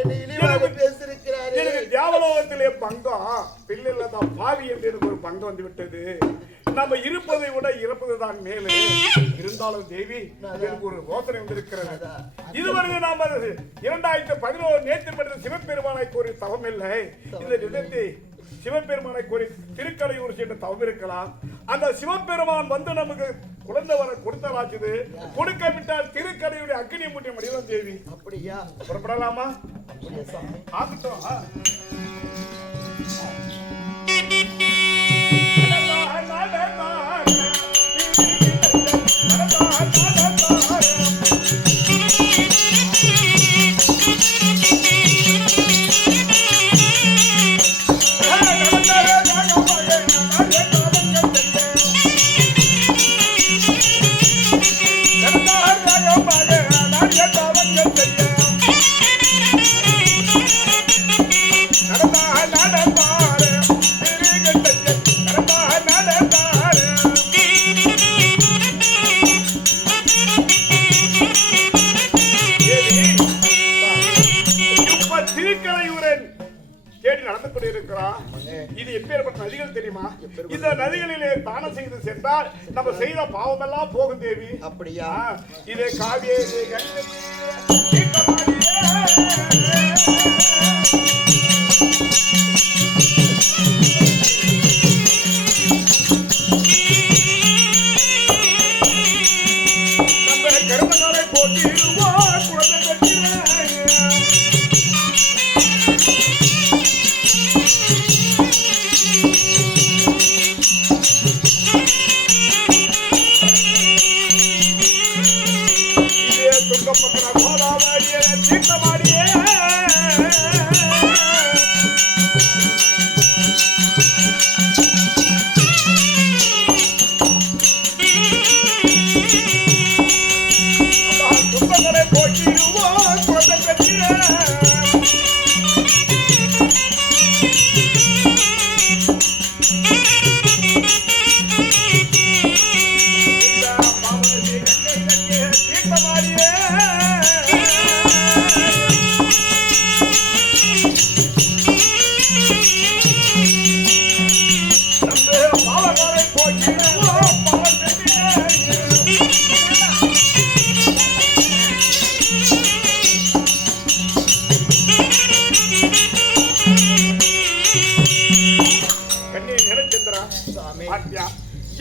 என்னை இழிவாக பேசியிருக்கிறாரே. எனக்கு தியாவலோகத்திலே பங்கம் பிள்ளைல தான் பாவி என்று எனக்கு ஒரு பங்கம் வந்து விட்டது. நம்ம இருப்பதை விட இறப்பதுதான் மேலே. இருந்தாலும் தேவி எனக்கு ஒரு யோசனை வந்திருக்கிறது. இதுவரை நாம் 2011 நேற்று படித்த சிவபெருமானை கோரி தவம் இல்லை. இந்த நிலத்தை சிவபெருமானை கோரி திருக்கடையூர் சென்று தவம் இருக்கலாம். அந்த சிவபெருமான் வந்து நமக்கு குழந்தை வர கொடுத்தலாச்சுது. கொடுக்க விட்டால் திருக்கடையுடைய அக்னி மூட்டிய மடிதான் தேவி. அப்படியா? புறப்படலாமா? ஆகட்டும். இது எப்பேற்பட்ட நதிகள் தெரியுமா? இந்த நதிகளிலே தானம் செய்து சென்றால் நம்ம செய்த பாவம் எல்லாம் போகும் தேவி. அப்படியா? இதே காவேரி நம்ம கருமங்களை போட்டிடுவோம் குழந்தை கட்டின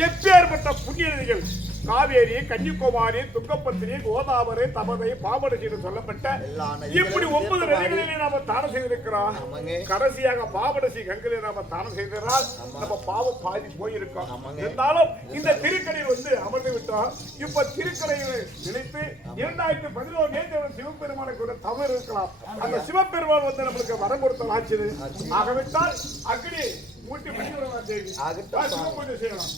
எப்பேற்பட்ட புண்ணிய நதிகள் காவேரி, கன்னிகுமாரி, துங்கபத்திரி, கோதாவரி, தபதை, பாபடசி என்று சொல்லப்பட்ட இப்படி 9 நதிகளிலே நாம தானம் செய்திருக்கிறோம். கடைசியாக பாபடசி கங்கையிலே நாம தானம் செய்ததால் நம்ம பாவம் பாதி போயிருக்கோம். இருந்தாலும் இந்த திருக்கடையில் வந்து அமர்ந்து விட்டோம். இப்ப திருக்கடையில் நினைத்து 2011 நேற்று சிவபெருமானை கூட தவறு இருக்கலாம். அந்த சிவபெருமான் வந்து நம்மளுக்கு வரம் கொடுத்த ஆச்சு. ஆகவிட்டால் அக்னி மூட்டி மணி தேவி சிவபூஜை செய்யலாம்.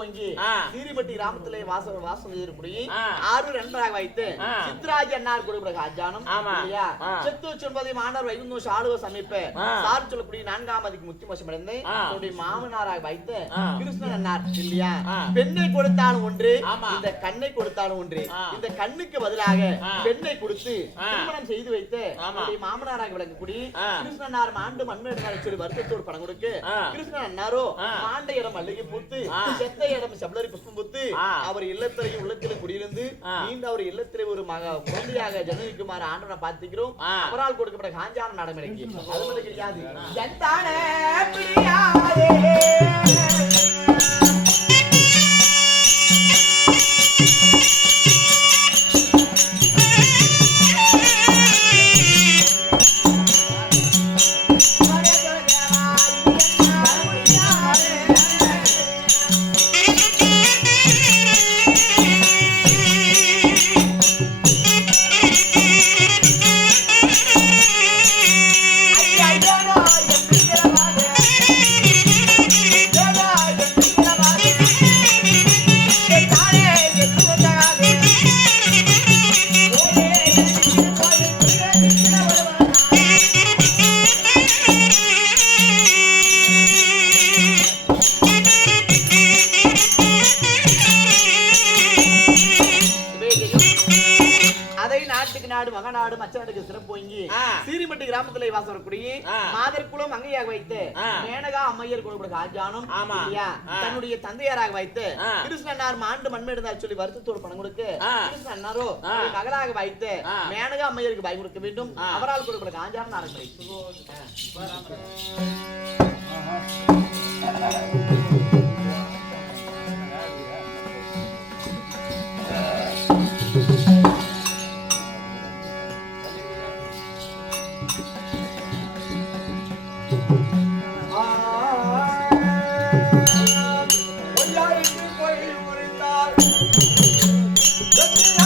சிறப்போங்கி ஆ. சீரிபட்டி கிராமத்திலே வாசம் செய்யக்கூடிய ஆ. 6 வைத்து ஆ. சித்ராஜி அன்னார் கொடுக்கிற ஆஜானம் ஆமா. இல்லையா ஆ. செத்து சொன்பதை மாணவர் வைகுந்தோஷ ஆளுவ சமீப ஆ. சார் சொல்லக்கூடிய 4ஆம் அதிக்கு முக்கிய வசம் அடைந்து ஆ. தன்னுடைய மாமனாராக வைத்து ஆ. கிருஷ்ணன் அன்னார் இல்லையா ஆ. பெண்ணை கொடுத்தாலும் ஒன்று ஆமா. இந்த கண்ணை கொடுத்தாலும் ஒன்று ஆ. இந்த கண்ணுக்கு பதிலாக ஆ. பெண்ணை கொடுத்து ஆ. திருமணம் செய்து வைத்து ஆமா. தன்னுடைய மாமனாராக விளங்கக்கூடிய ஆ. கிருஷ்ணன் அன்னார் மாண்டு மண்மை எடுத்தாலும் சொல்லி வருத்தத்தோடு பணம் கொடுக்க ஆ. கிருஷ்ணன் அன்னாரோ ஆ. மாண்ட இடம் மல்லிகை பூத்து ஆ. செத்த இடம் செவ்வளரி புஷ்பம் பூத்து ஆ. அவர் இல்லத்திலேயும் உள்ளத்திலே குடியிருந்து ஆ. நீண்ட அவர் இல்லத்திலே ஒரு குழந்தையாக ஜனனிக்குமாறு ஆண்டவனை பார்த்துக்கிறோம் ஆ. அவரால் கொடுக்கப்பட்ட காஞ்சான நடைமுறைக்கு அது மட்டும் கிடையாது எத்தானே பிடியாதே நாடு மகநாடு மச்சநாடுக்கு சிறப்போங்கி ஆ. சீரிமட்டி கிராமத்திலே வாசம் வரக்கூடிய ஆ. மாதர்குலம் மங்கையாக வைத்து ஆ. மேனகா அம்மையர் கொடுக்கப்பட்ட ஆஜானம் ஆமா. இல்லையா ஆ. தன்னுடைய தந்தையாராக வைத்து ஆ. கிருஷ்ணனார் மாண்டு மண்மெடுந்தால் சொல்லி வருத்தத்தோடு பணம் கொடுக்க ஆ. கிருஷ்ணனாரோ ஆ. மகளாக வைத்து ஆ. மேனகா அம்மையருக்கு பய கொடுக்க வேண்டும் ஆ. அவரால் கொடுக்கப்பட்ட ஆஜானம் நடைமுறை